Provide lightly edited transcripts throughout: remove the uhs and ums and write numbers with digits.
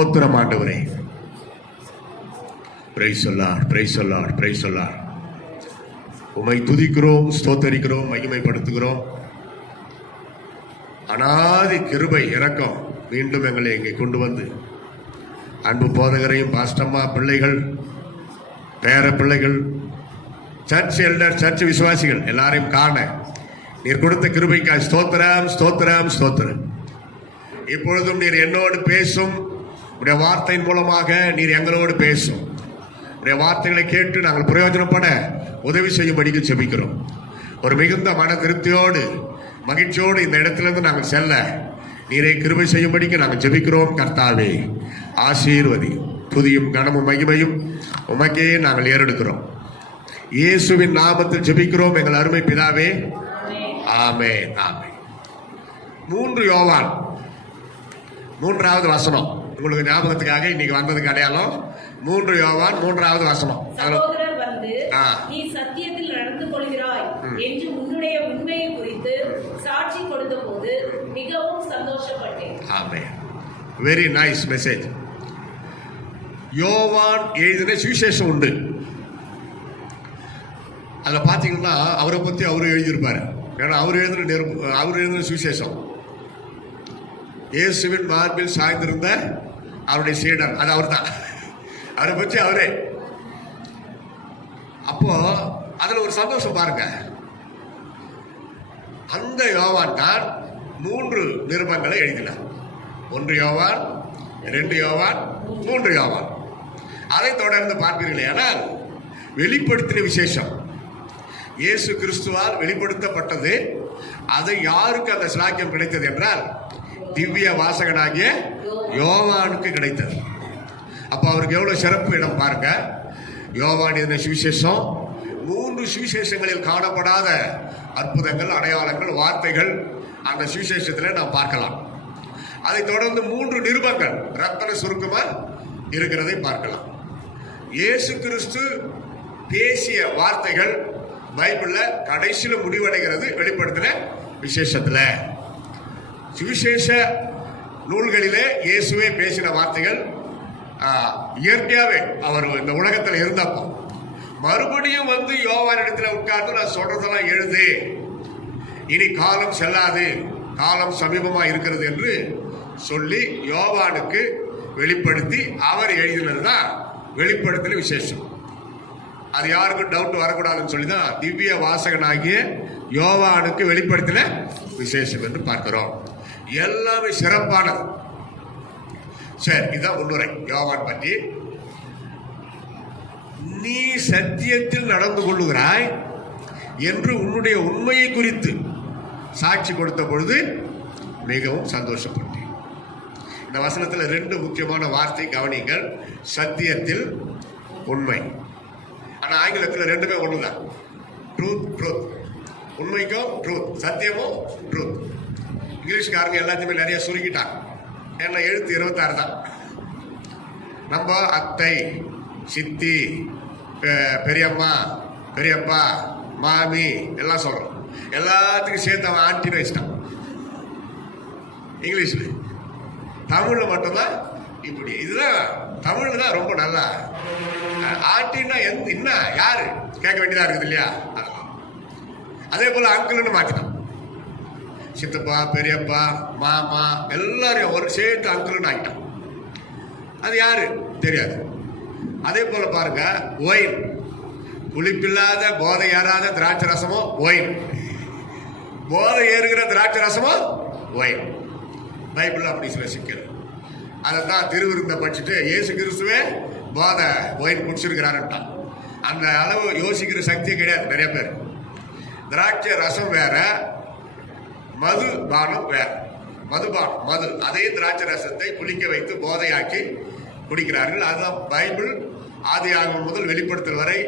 ஸ்தோத்திரம் ஆண்டவரே. பிரைஸ் சொல்லார், பிரைஸ் சொல்லார், பிரைஸ் சொல்லார். உம்மை துதிக்கிறோம், ஸ்தோத்தரிக்கிறோம், மகிமைப்படுத்துகிறோம். அனாதி கிருபை இரக்கம் மீண்டும் எங்களை இங்கே கொண்டு வந்து அன்பு போதகரையும் பாஸ்டம்மா பிள்ளைகள், பேர பிள்ளைகள், சர்ச் எல்டர், சர்ச் விசுவாசிகள் எல்லாரையும் காண நீர் கொடுத்த கிருபைக்காய் ஸ்தோத்திரம், ஸ்தோத்திரம், ஸ்தோத்திரம். இப்பொழுதும் நீர் என்னோடு பேசும், உடைய வார்த்தையின் மூலமாக நீர் எங்களோடு பேசும். உடைய வார்த்தைகளை கேட்டு நாங்கள் பிரயோஜனப்பட உதவி செய்யும்படிக்கு செபிக்கிறோம். ஒரு மிகுந்த மன திருப்தியோடு மகிழ்ச்சியோடு இந்த இடத்திலிருந்து நாங்கள் செல்ல நீரை கிருபை செய்யும்படிக்கு நாங்கள் ஜெபிக்கிறோம். கர்த்தாவே ஆசீர்வதி. துதியும் கனமும் மகிமையும் உமக்கே நாங்கள் ஏறெடுக்கிறோம். இயேசுவின் நாமத்தில் ஜெபிக்கிறோம் எங்கள் அருமை பிதாவே. ஆமென், ஆமென். 3 யோவான் 3வது வசனம் உங்களுக்கு ஞாபகத்துக்காக இன்னைக்கு வந்ததுக்கு அடையாளம். 3 யோவான் 3வது வசனம். சகோதரர் வந்து நீ சத்தியத்தில் நடந்து கொள்கிறாய் என்று உன்னுடைய உண்மையை குறித்து சாட்சி கொடுத்த போது மிகவும் சந்தோஷப்பட்டேன். Amen. Very nice message. Yovan எழுதின சுவிசேஷம் உண்டு. அதில் பார்த்தீங்கன்னா அவரை பற்றி அவரு எழுதியிருப்பாரு. ஏன்னா அவர் எழுதின சுவிசேஷம் இயேசுவின் மார்பில் சாய்ந்திருந்த அவருடைய சீடன், அது அவர் தான். அவரை பற்றி அவரே. அப்போ அதுல ஒரு சந்தோஷம் பாருங்க. அந்த யோவான் தான் 3 நிருபங்களை எழுதினார். 1 யோவான், 2 யோவான், 3 யோவான். அதை தொடர்ந்து பார்ப்பீர்களே. ஆனால் வெளிப்படுத்தின விசேஷம் இயேசு கிறிஸ்துவால் வெளிப்படுத்தப்பட்டது. அது யாருக்கு அந்த சிலாக்கியம் கிடைத்தது என்றால் திவ்ய வாசகனாகிய யோவானுக்கு கிடைத்தது. அப்ப அவருக்கு எவ்வளவு சிறப்பு இடம் பாருங்க. யோவான் எழுதின சுவிசேஷம் 3 சுவிசேஷங்களில் காணப்படாத அற்புதங்கள், அடையாளங்கள், வார்த்தைகள் அந்த சுவிசேஷத்தில் நாம் பார்க்கலாம். அதை தொடர்ந்து 3 நிருபங்கள் ரத்தன சுருக்கமா இருக்கிறதை பார்க்கலாம். இயேசு கிறிஸ்து பேசிய வார்த்தைகள் பைபிள்ல கடைசியில முடிவடைகிறது வெளிப்படுத்தின விசேஷத்துல. சுவிசேஷ நூல்களிலே இயேசுவே பேசின வார்த்தைகள் இயற்கையாவே அவர் இந்த உலகத்தில் இருந்தப்போ மறுபடியும் வந்து யோவான் இடத்துல உட்கார்ந்து நான் சொல்றதெல்லாம் எழுது, இனி காலம் செல்லாது, காலம் சமீபமா இருக்கிறது என்று சொல்லி யோவானுக்கு வெளிப்படுத்தி அவர் எழுதினது தான் வெளிப்படுத்தின விசேஷம். அது யாருக்கும் டவுட் வரக்கூடாதுன்னு சொல்லி தான் திவ்ய வாசகனாகிய யோவானுக்கு வெளிப்படுத்தின விசேஷம் என்று பார்க்கிறோம். எல்லாமே சிறப்பானது. சரி, இதுதான் முன்னுரை யோவான் பற்றி. நீ சத்தியத்தில் நடந்து கொள்ளுகிறாய் என்று உன்னுடைய உண்மையை குறித்து சாட்சி கொடுத்த பொழுது மிகவும் சந்தோஷப்பட்டேன். இந்த வசனத்தில் 2 முக்கியமான வார்த்தை கவனிங்கள். சத்தியத்தில், உண்மை. ஆனா ஆங்கிலத்தில் 2மே ஒண்ணுதான். Truth, truth. உண்மைக்கும் ட்ரூத், சத்தியமும் ட்ரூத். இங்கிலீஷ்காரங்க எல்லாத்தையுமே நிறைய சுருக்கிட்டாங்க. ஏன்னா எழுத்து 26 தான். நம்ம அத்தை, சித்தி, பெரியம்மா, பெரியப்பா, மாமி எல்லாம் சொல்றோம். எல்லாத்துக்கும் சேர்த்து அவன் ஆண்டின்னு வச்சிட்டான் இங்கிலீஷ்ல. தமிழ்ல மட்டும்தான் இப்படி. இதுதான் தமிழ்ல தான் ரொம்ப நல்லா. ஆண்டின்னா என்ன, யாரு கேட்க வேண்டியதா இருக்குது இல்லையா? அதே போல அங்கிள்னு மாத்திட்டான். சித்தப்பா, பெரியப்பா, மாமா எல்லாரையும் ஒரு சேர்த்து அங்கிள்னு ஆகிட்டான். அது யாரு தெரியாது. அதே போல பாருங்க, ஒயின், புளிப்பில்லாத போதை ஏறாத திராட்சை ரசமோ ஒயின், போதை ஏறுகிற திராட்சை ரசமோ ஒயின். பைபிள் அப்படி சில சிக்கல். அதைத்தான் திருவிருந்த படிச்சுட்டு இயேசு கிறிஸ்துவே போதை ஒயின் குடிச்சிருக்கிறாருட்டான். அந்த அளவு யோசிக்கிற சக்தியே கிடையாது நிறைய பேர். திராட்சை ரசம் வேற, மதுபானம் வேற. மதுபானம், மது, அதே திராட்சை ரசத்தை குளிக்க வைத்து போதையாக்கி குடிக்கிறார்கள். அதுதான் பைபிள் ஆதியாகமம் முதல் வெளிப்படுத்தல் வரை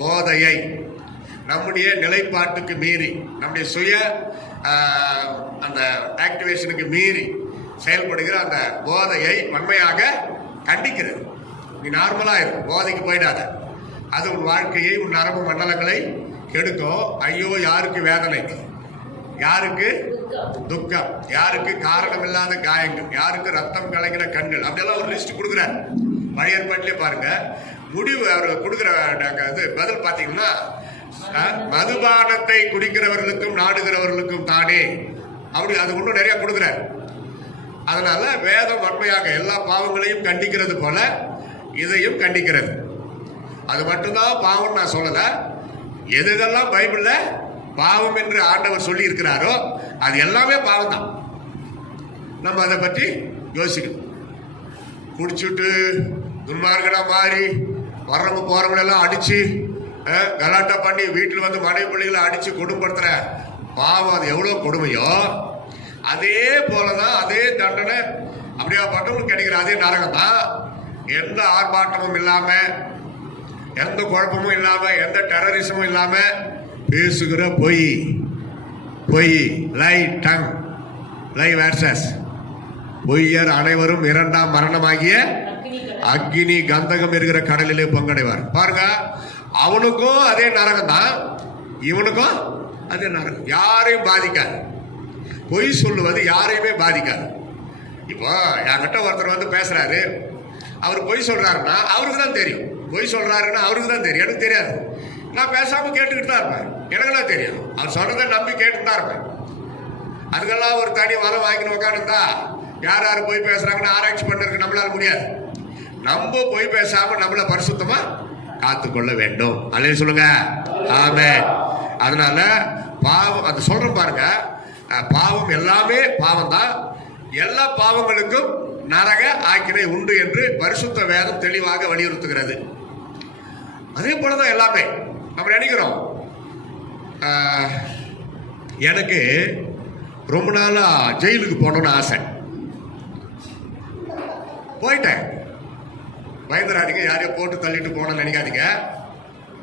போதையை நம்முடைய நிலைப்பாட்டுக்கு மீறி, நம்முடைய சுய அந்த ஆக்டிவேஷனுக்கு மீறி செயல்படுகிற அந்த போதையை வன்மையாக கண்டிக்கிறது. நீ நார்மலா இருக்கும், போதைக்கு போயிடாத. அது உன் வாழ்க்கையை, உன் நரம்பு மண்டலங்களை கெடுக்கும். ஐயோ யாருக்கு வேதனை, யாருக்கு துக்கம். துக்கம், யாருக்கு காரணம் இல்லாத காயங்கள், யாருக்கு ரத்தம் கலங்கின கண்கள், அப்படியெல்லாம் ஒரு லிஸ்ட் கொடுக்குறார். பழைய ஏற்பாட்டிலே பாருங்க. முடிவு அவர் கொடுக்குற இது பதில் பார்த்தீங்கன்னா, மதுபானத்தை குடிக்கிறவர்களுக்கும் நாடுகிறவர்களுக்கும் தானே, அப்படி அது இன்னும் நிறைய கொடுக்குறார். அதனால வேதம் வன்மையாக எல்லா பாவங்களையும் கண்டிக்கிறது போல இதையும் கண்டிக்கிறது. அது மட்டும்தான் பாவம் நான் சொல்லல. எதெல்லாம் பைபிள்ல பாவம் என்று ஆண்டவர் சொல்லி இருக்கிறாரோ அது எல்லாமே பாவம் தான். நம்ம அதை பற்றி யோசிக்கணும். குடிச்சுட்டு துன்மார்கனா மாறி வர்றவங்க போறவங்க எல்லாம் அடிச்சு கலாட்டா பண்ணி வீட்டில் வந்து மனைவி பிள்ளைகளை அடிச்சு கொடுமைப்படுத்துற பாவம், அது எவ்வளவு கொடுமையோ அதே போலதான் அதே தண்டனை அப்படியா பட்டவங்களுக்கு கிடைக்கிற அதே நரகம் தான். எந்த ஆர்ப்பாட்டமும் இல்லாம, எந்த குழப்பமும் இல்லாம, எந்த டெரரிசமும் இல்லாம பேசுகிற பொய், லை டங், லை வேர்சஸ், பொய்யர் அனைவரும் இரண்டாம் மரணமாகிய அக்னி கந்தகம் இருக்கிற கடலிலே பங்கடைவார். பாருங்க, அவனுக்கும் அதே நரகம் தான், இவனுக்கும் அதே நரகம். யாரையும் பாதிக்காது. பொய் சொல்லுவது யாரையுமே பாதிக்காது. இப்போ என்கிட்ட ஒருத்தர் வந்து பேசுறாரு, அவர் பொய் சொல்றாருன்னா அவருக்கு தான் தெரியும். பொய் சொல்றாருன்னா அவருக்கு தான் தெரியும், எனக்கு தெரியாது. நான் பேசாம கேட்டுக்கிட்டு தான் இருப்பேன், எனக்கெல்லாம் தெரியும். அவர் சொல்றதை நம்பி கேட்டு தான் இருப்பேன். அதுக்கெல்லாம் ஒரு தனி வரம் வாங்கின்னு உட்காந்துருந்தா யார் யார் பொய் பேசுறாங்கன்னு ஆராய்ச்சி பண்றதுக்கு நம்மளால முடியாது. நம்ம பொய் பேசாம நம்மள பரிசுத்தமா காத்துக்கொள்ள வேண்டும். அல்ல சொல்லுங்க, ஆமே. அதனால பாவம் அது சொல்றேன் பாருங்க, பாவம் எல்லாமே பாவம் தான். எல்லா பாவங்களுக்கும் நரக ஆக்கினை உண்டு என்று பரிசுத்த வேதம் தெளிவாக வலியுறுத்துகிறது. அதே போலதான் எல்லாமே நம்ம நினைக்கிறோம். எனக்கு ரொம்ப நாளா ஜெயிலுக்கு போகணும்னு ஆசை. போயிட்டேன். பயந்துராதீங்க, யாரையும் போட்டு தள்ளிட்டு போனோம்னு நினைக்காதீங்க.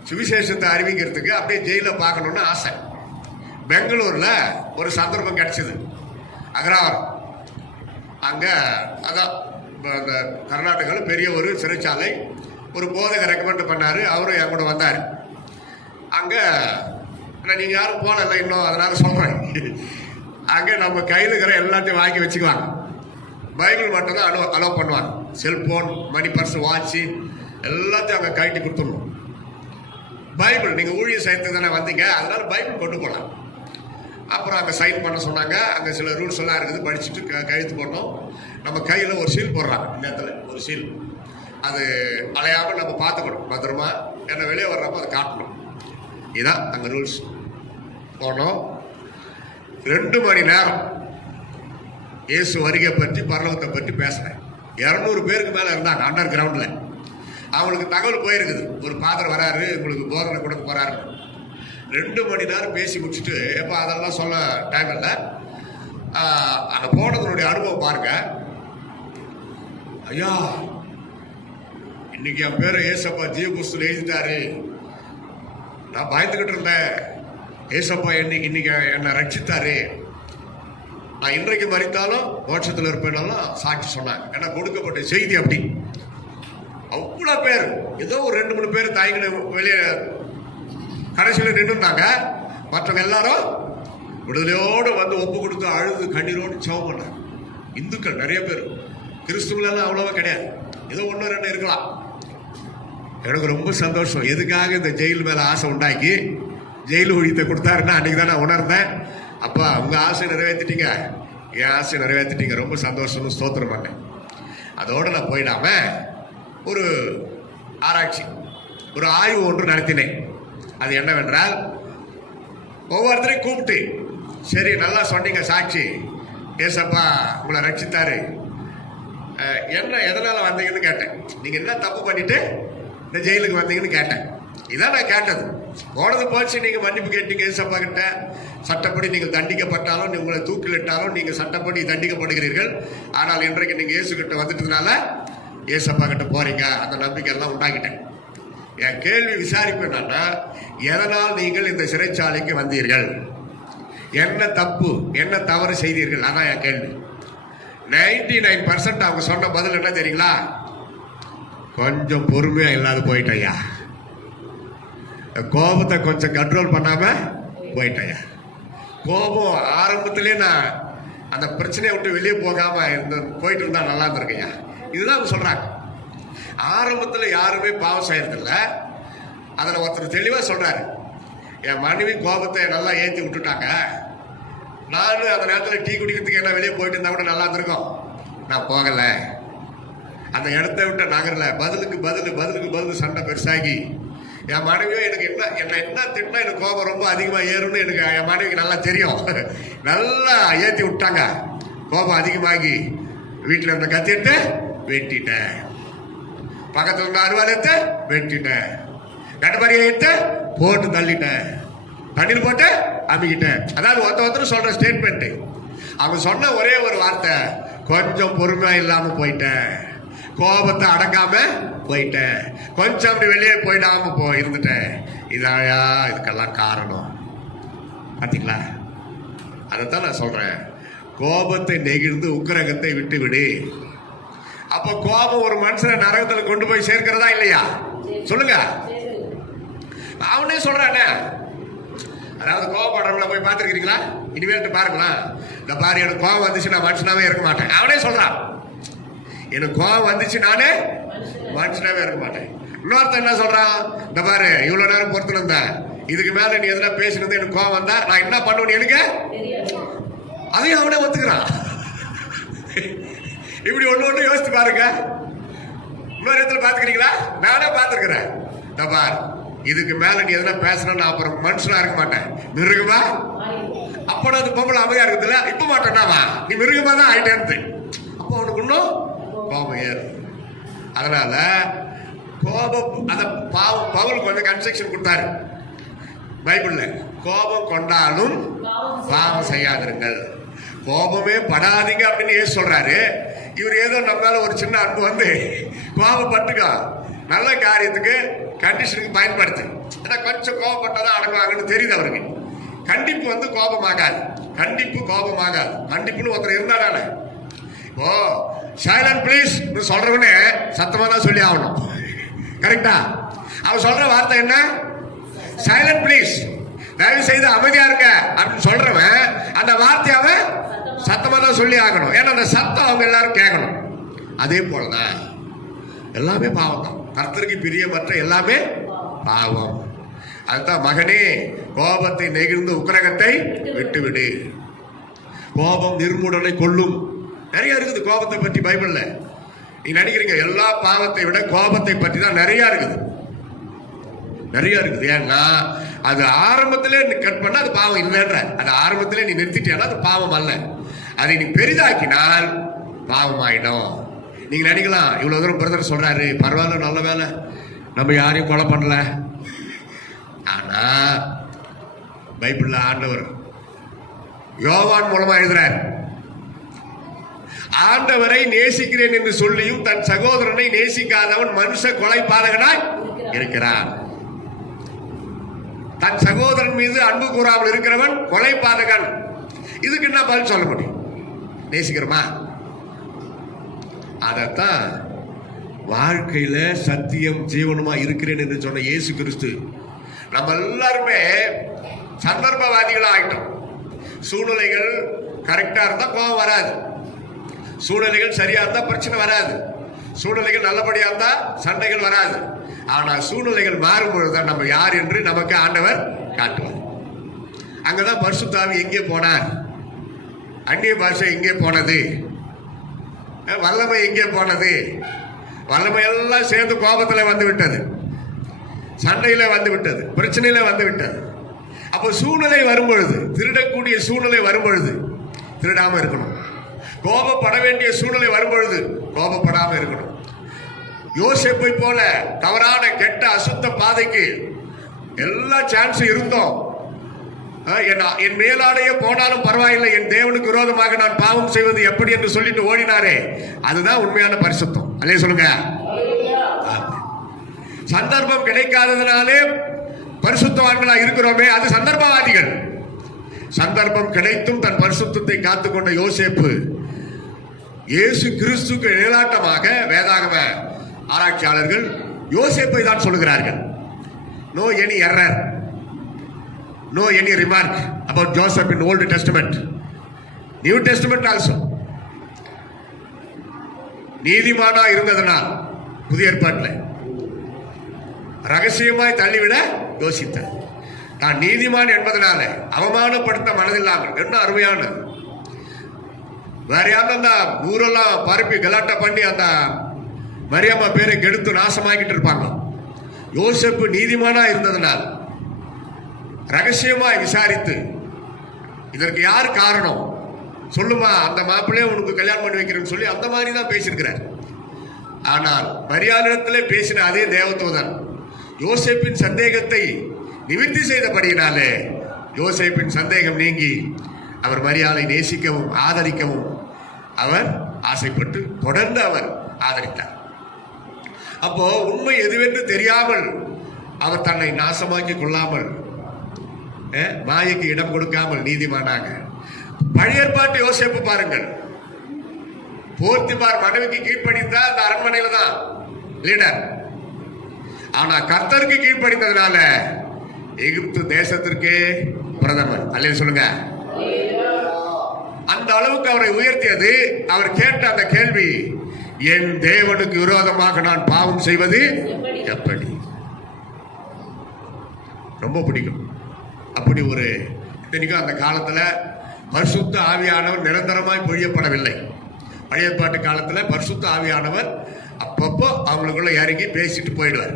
சுவிசேஷத்தை அறிவிக்கிறதுக்கு அப்படியே ஜெயில பார்க்கணும்னு ஆசை. பெங்களூர்ல ஒரு சந்தர்ப்பம் கிடைச்சது. அக்ரஹாரம் அங்க அதான் அந்த கர்நாடகாவில் பெரிய ஒரு சிறைச்சாலை. ஒரு போதகர் ரெக்கமெண்ட் பண்ணாரு, அவரும் என் கூட வந்தார். அங்க நீங்க யாரும் போனல இன்னும், அதனால சொல்றேன். அங்க நம்ம கையில் இருக்கிற எல்லாத்தையும் வாங்கி வச்சுக்குவாங்க. பைபிள் மட்டும் தான் அலோவ் பண்ணுவாங்க. செல்போன், மணி பர்ஸ், வாட்சு எல்லாத்தையும் அங்கே கழட்டி கொடுத்துடணும். பைபிள் நீங்க ஊழிய செய்யறதுக்கு தானே வந்தீங்க, அதனால பைபிள் கொண்டு போகலாம். அப்புறம் அங்கே சைன் பண்ண சொன்னாங்க. அங்கே சில ரூல்ஸ் எல்லாம் இருக்குது, படிச்சுட்டு கழுத்து போட்டோம். நம்ம கையில் ஒரு சீல் போடுறாங்க, இந்த இடத்துல ஒரு சீல். அது அலையாமல் நம்ம பார்த்துக்கணும் பத்திரமா. ஏன்னா வெளியே வர்றப்ப அதை காட்டணும். இதுதான் அங்கே ரூல்ஸ். போனோம். 2 மணி நேரம் இயேசு வருகை பற்றி, பரலோகத்தை பற்றி பேசுறேன். 200 பேருக்கு மேலே இருந்தாங்க அண்டர் கிரவுண்டில். அவங்களுக்கு தகவல் போயிருக்குது, ஒரு ஃபாதர் வராரு, உங்களுக்கு போதனை கொடுக்க போறாரு. 2 மணி நேரம் பேசி முடிச்சுட்டு, எப்போ அதெல்லாம் சொல்ல டைம் இல்லை. அங்கே போனதனுடைய அனுபவம் பாருங்க. ஐயா, இன்னைக்கு என் பேரை ஏசப்பா ஜீவ புஸ்தகத்தில் எழுதிட்டாரு. நான் பயந்துகிட்டு இருந்தேன். ஏசப்பா இன்னைக்கு என்னை ரட்சித்தாரு. நான் இன்றைக்கு மறித்தாலும் மோட்சத்தில் இருப்பேனாலும் சாட்சி சொன்னாங்க. ஏன்னா கொடுக்கப்பட்ட செய்தி அப்படி. அவ்வளோ பேர், ஏதோ ஒரு 2-3 பேர் தாய்களை வெளியே கடைசியில் நின்றுட்டாங்க. மற்றவங்க எல்லாரும் விடுதலையோடு வந்து ஒப்பு கொடுத்து அழுது கண்ணீரோடு செவம் பண்ணாங்க. இந்துக்கள் நிறைய பேர், கிறிஸ்துவெல்லாம் அவ்வளோவா கிடையாது, ஏதோ 1-2 இருக்கலாம். எனக்கு ரொம்ப சந்தோஷம். எதுக்காக இந்த ஜெயில் மேலே ஆசை உண்டாக்கி ஜெயில் ஊழியத்தை கொடுத்தாருன்னா அன்றைக்கி தான் நான் உணர்ந்தேன். அப்பா, உங்கள் ஆசை நிறைவேற்றிட்டீங்க, என் ஆசை நிறைவேற்றிட்டீங்க, ரொம்ப சந்தோஷம்னு ஸ்தோத்திரம் பண்ணேன். அதோடு நான் போயிடாம ஒரு ஆராய்ச்சி, ஒரு ஆய்வு ஒன்று நடத்தினேன். அது என்னவென்றால், ஒவ்வொருத்தரையும் கூப்பிட்டு, சரி நல்லா சொன்னீங்க சாட்சி, ஏசப்பா உங்களை ரட்சித்தாரு, என்ன எதனால் வந்தீங்கன்னு கேட்டேன். நீங்கள் என்ன தப்பு பண்ணிட்டு இந்த ஜெயிலுக்கு வந்தீங்கன்னு கேட்டேன். இதான் நான் கேட்டது. போனது போச்சு, நீங்கள் மன்னிப்பு கேட்டீங்க ஏசப்பா கிட்ட. சட்டப்படி நீங்கள் தண்டிக்கப்பட்டாலும், உங்களை தூக்கிலிட்டாலும் நீங்கள் சட்டப்படி தண்டிக்கப்படுகிறீர்கள். ஆனால் இன்றைக்கு நீங்கள் இயேசு கிட்ட வந்துட்டதுனால ஏசப்பா கிட்ட போறீங்க. அந்த நம்பிக்கை எல்லாம் உண்டாக்கிட்டேன். என் கேள்வி விசாரிப்பு என்னன்னா, எதனால் நீங்கள் இந்த சிறைச்சாலைக்கு வந்தீர்கள், என்ன தப்பு என்ன தவறு செய்தீர்கள், அதான் என் கேள்வி. 99% அவங்க சொன்ன பதில் என்ன தெரியுங்களா? கொஞ்சம் பொறுமையா இல்லாத போயிட்டயா, கோபத்தை கொஞ்சம் கண்ட்ரோல் பண்ணாம போயிட்டயா. கோபம் ஆரம்பத்திலே நான் அந்த பிரச்சனையை விட்டு வெளியே போகாம போயிட்டு இருந்தா நல்லா இருந்திருக்கையா. இதுதான் அவங்க சொல்றாங்க. ஆரம்பத்தில் யாருமே பாவம் செய்யறதில்ல. அதில் ஒருத்தர் தெளிவா சொல்றாரு, என் மனைவி கோபத்தை நல்லா ஏற்றி விட்டுட்டாங்க, நானும் அந்த நேரத்தில் டீ குடிக்கிறதுக்கு என்ன வெளியே போயிட்டு இருந்தா கூட நல்லா இருந்திருக்கும், நான் போகல, அந்த இடத்த விட்டு நகரல. பதிலுக்கு பதில் சண்டை பெருசாகி என் மனைவியும் எனக்கு என்ன திட்டினா எனக்கு கோபம் ரொம்ப அதிகமாக ஏறும்னு எனக்கு என் மனைவிக்கு நல்லா தெரியும். நல்லா ஏற்றி விட்டாங்க. கோபம் அதிகமாகி வீட்டில் இருந்த கத்திட்டு வெட்டிட்டேன், பக்கத்தில் இருந்த அருவாலத்தை வெட்டிட்டேன், கடப்பாரியை எடுத்து போட்டு தள்ளிட்டேன், தண்ணீர் போட்டு அமுக்கிட்டேன். அதாவது ஒருத்தர் சொல்ற ஸ்டேட்மெண்ட். அவங்க சொன்ன ஒரே ஒரு வார்த்தை, கொஞ்சம் பொறுமையா இல்லாம போயிட்டேன், கோபத்தை அடக்காம போயிட்டேன், கொஞ்சம் அப்படி வெளியே போயிடாம இருந்துட்டேன். இதாயா இதுக்கெல்லாம் காரணம். பாத்தீங்களா? அதைத்தான் நான் சொல்றேன், கோபத்தை நெகிழ்ந்து உக்கிரகத்தை விட்டு விடு. அப்ப கோபம் ஒரு மனுஷனை நரகத்துல கொண்டு போய் சேர்க்கிறதா இல்லையா? சொல்லுங்க. அவனே சொல்றானே, அதாவது கோபப்படுறவங்கள போய் பார்த்துருக்கீங்களா? இனிமேல் பாருங்களா, இந்த பாரு எனக்கு கோபம் வந்துச்சு நான் மனுஷனாவே இருக்க மாட்டேன். அவனே சொல்றான், எனக்கு கோபம் வந்துச்சு நானே மனுஷனாவே இருக்க மாட்டேன். இன்னொருத்தன் என்ன சொல்றான், இந்த பாரு இவ்வளவு நேரம் பொறுத்து இருந்தேன், இதுக்கு மேல நீ எதுனா பேசினது எனக்கு கோபம் வந்தா நான் என்ன பண்ணுவேன்னு எனக்கு அதையும் அவனே ஒத்துக்கிறான். இப்படி ஒண்ணு யோசிச்சு பாருங்க. இன்னொரு இடத்துல பாத்துக்கிறீங்களா? நானே பாத்துருக்கிறேன். இந்த பார், இதுக்கு மேல நீ எதுனா பேசணும், நான் அப்புறம் மனுஷனா இருக்க மாட்டேன், மிருகமா. அப்போ அது பொம்பளை அமைதியா இருக்குதுல்ல, இப்ப மாட்டேன்னாவா நீ மிருகமா தான் ஆயிட்டேன்னு. அப்போ அவனுக்கு இன்னும் கோபம் ஏறும். அதனால கோபம் அத பவுல் கொஞ்சம் கன்ஸ்ட்ரக்ஷன் கொடுத்தாரு பைபிள்ல. கோபம் கொண்டாலும் பாவம் செய்யாதிருங்கள், கோபமே படாதீங்க அப்படின்னு ஏசு சொல்றாரு. இவர் ஏதோ நம்ம மேல ஒரு சின்ன அன்பு வந்து கோபப்பட்டுக்கோ, நல்ல காரியத்துக்கு கண்டிஷனுக்கு பயன்படுத்து, ஏன்னா கொஞ்சம் கோபப்பட்டாதான் அடங்குவாங்கன்னு தெரியுது அவருக்கு. கண்டிப்பு வந்து கோபமாகாது, கண்டிப்பு கோபமாகாது. கண்டிப்புன்னு ஒருத்தர் இருந்தானே, ஓ சைலண்ட் பிளீஸ் சொல்றவனே சத்தமா தான் சொல்லி ஆகணும். கரெக்டா? அவன் சொல்ற வார்த்தை என்ன? சைலண்ட் பிளீஸ், தயவு செய்து அமைதியா இருங்க அப்படின்னு சொல்றவன் அந்த வார்த்தையாவ சத்தமா தான் சொல்லி ஆகணும். ஏன்னா அந்த சத்தம் அவங்க எல்லாரும் கேட்கணும். அதே போலதான் எல்லாமே பாவம் தான். கர்த்தருக்கு பிரியமற்ற எல்லாமே பாவம். அதுதான் மகனே கோபத்தை நெகிழ்ந்து உக்கிரகத்தை விட்டுவிடு. கோபம் நிர்மூடனை கொள்ளும். நிறைய இருக்குது கோபத்தை பற்றி பைபிள்ல. நீ நினைக்கிறீங்க எல்லா பாவத்தை விட கோபத்தை பற்றி தான் நிறைய இருக்குது, நிறைய இருக்குது. ஏன்னா அது ஆரம்பத்திலே கட் பண்ணா அது பாவம் இல்லைன்ற, அது ஆரம்பத்திலே நீ நிறுத்திட்டேன்னா அது பாவம் அல்ல. அதை நீ பெரிதாக்கினால் பாவம் ஆயிடும். நீங்க நினைக்கலாம், இவ்வளவு தூரம் பிரதர் சொல்றாரு, பரவாயில்ல, நல்ல வேலை, நம்ம யாரையும் கொலை பண்ணல. ஆனா பைபிள்ல ஆண்டவர் யோவான் மூலமா எழுதுறார், ஆண்டவரை நேசிக்கிறேன் என்று சொல்லியும் தன் சகோதரனை நேசிக்காதவன் மனுஷ கொலை பாதகனாய் இருக்கிறான். தன் சகோதரன் மீது அன்பு கூறாமல் இருக்கிறவன் கொலை பாதகன். இதுக்கு என்ன பதில் சொல்ல முடியும்? நேசிக்கிறோமா? அதத்தான் வாழ்க்கையில சத்தியம் ஜீவனுமா இருக்கிறேன் என்று சொன்ன இயேசு கிறிஸ்து. நம்ம எல்லாருமே சந்தர்ப்பவாதிகளா ஆயிட்டோம். சூழ்நிலைகள் கரெக்டா இருந்தா கோபம் வராது, சூழ்நிலைகள் சரியா இருந்தா பிரச்சனை வராது, சூழ்நிலைகள் நல்லபடியா இருந்தா சண்டைகள் வராது. ஆனா சூழ்நிலைகள் மாறும் பொழுதுதான் நம்ம யார் என்று நமக்கு ஆண்டவர் காட்டுவார். அங்கதான் பரிசுத்த ஆவி எங்கே போனார், அந்நிய பாஷை எங்கே போனது, வல்லமை எங்கே போனது? வல்லமை எல்லாம் சேர்ந்து கோபத்துல வந்து விட்டது, சண்டையில வந்து விட்டது, பிரச்சனையில வந்து விட்டது. அப்போ சூழ்நிலை வரும் பொழுது, திருடக்கூடிய சூழ்நிலை வரும் பொழுது திருடாம இருக்கணும். கோபப்பட வேண்டிய சூழ்நிலை வரும் பொழுது கோபப்படாம இருக்கணும். யோசேப்பை போல தவறான கெட்ட அசுத்த பாதைக்கு எல்லா சான்ஸும் இருந்தோம். என் மேலாடைய போனாலும் பரவாயில்லை, என் தேவனுக்கு விரோதமாக நான் பாவம் செய்வது எப்படி என்று சொல்லிட்டு ஓடினாரே, அதுதான் உண்மையான பரிசுத்தம். அல்லே சொல்லுங்க. சந்தர்ப்பம் கிடைக்காததுனாலே பரிசுத்தவான்களா இருக்கிறோமே, அது சந்தர்ப்பவாதிகள். சந்தர்ப்பம் கிடைத்தும் தன் பரிசுத்தத்தை காத்துக்கொண்ட யோசேப்பு இயேசு கிறிஸ்துக்கு நிழலாட்டமாக வேதாகம ஆராய்ச்சியாளர்கள் யோசேப்பை தான் சொல்லுகிறார்கள். No any error. no any remark about Joseph in Old Testament. New Testament also. நீதிமானா இருந்ததனால் புதிய ஏற்பாட்டில் ரகசியமாய் தள்ளிவிட யோசித்தார். நான் நீதிமான் என்பதனால அவமானப்படுத்த மனதில்லாமல் என்ன அருமையான வேற யாரும் அந்த ஊரெல்லாம் பரப்பி கலாட்டா பண்ணி அந்த மரியாமா பேரை கெடுத்து நாசமாக்கிட்டு இருப்பாங்க. யோசேப்பு நீதிமானா இருந்ததனால் ரகசியமாய் விசாரித்து இதற்கு யார் காரணம் சொல்லுமா, அந்த மாப்பிள்ளையே உனக்கு கல்யாணம் பண்ணி வைக்கிறேன்னு சொல்லி அந்த மாதிரி தான் பேசியிருக்கிறார். ஆனால் மரியாளிடத்திலே பேசின அதே தேவதூதன் யோசேப்பின் சந்தேகத்தை நிவர்த்தி செய்தபடியினாலே யோசேப்பின் சந்தேகம் நீங்கி அவர் மரியாதை நேசிக்கவும் ஆதரிக்கவும் அவர் ஆசைப்பட்டு தொடர்ந்து அவர் ஆதரித்தார். அப்போ உண்மை எதுவென்று தெரியாமல் அவர் தன்னை நாசமாக்கி கொள்ளாமல் மாயைக்கு இடம் கொடுக்காமல் நீதிமானாக. பழைய ஏற்பாட்டு யோசேப்பு பாருங்கள், போர்த்திபார் மனைவிக்கு கீழ்ப்படிந்தா அந்த அரண்மனையில தான் லீடர். ஆனா கர்த்தருக்கு கீழ்ப்படிந்ததுனால எகிப்து தேசத்திற்கே பிரதமர். அல்லேலூயா சொல்லுங்க. அந்த அளவுக்கு அவரை உயர்த்தியது. அவர் கேட்ட அந்த கேள்வி, என் தேவனுக்கு விரோதமாக நான் பாவம் செய்வது எப்படி? ரொம்ப பிடிக்கும். அப்படி ஒரு இத்தனைக்கும் அந்த காலத்துல பரிசுத்த ஆவியானவர் நிரந்தரமாய் பொழியப்படவில்லை. பழைய ஏற்பாட்டு காலத்துல பரிசுத்த ஆவியானவர் அப்பப்போ அவங்களுக்குள்ள இறங்கி பேசிட்டு போயிடுவார்.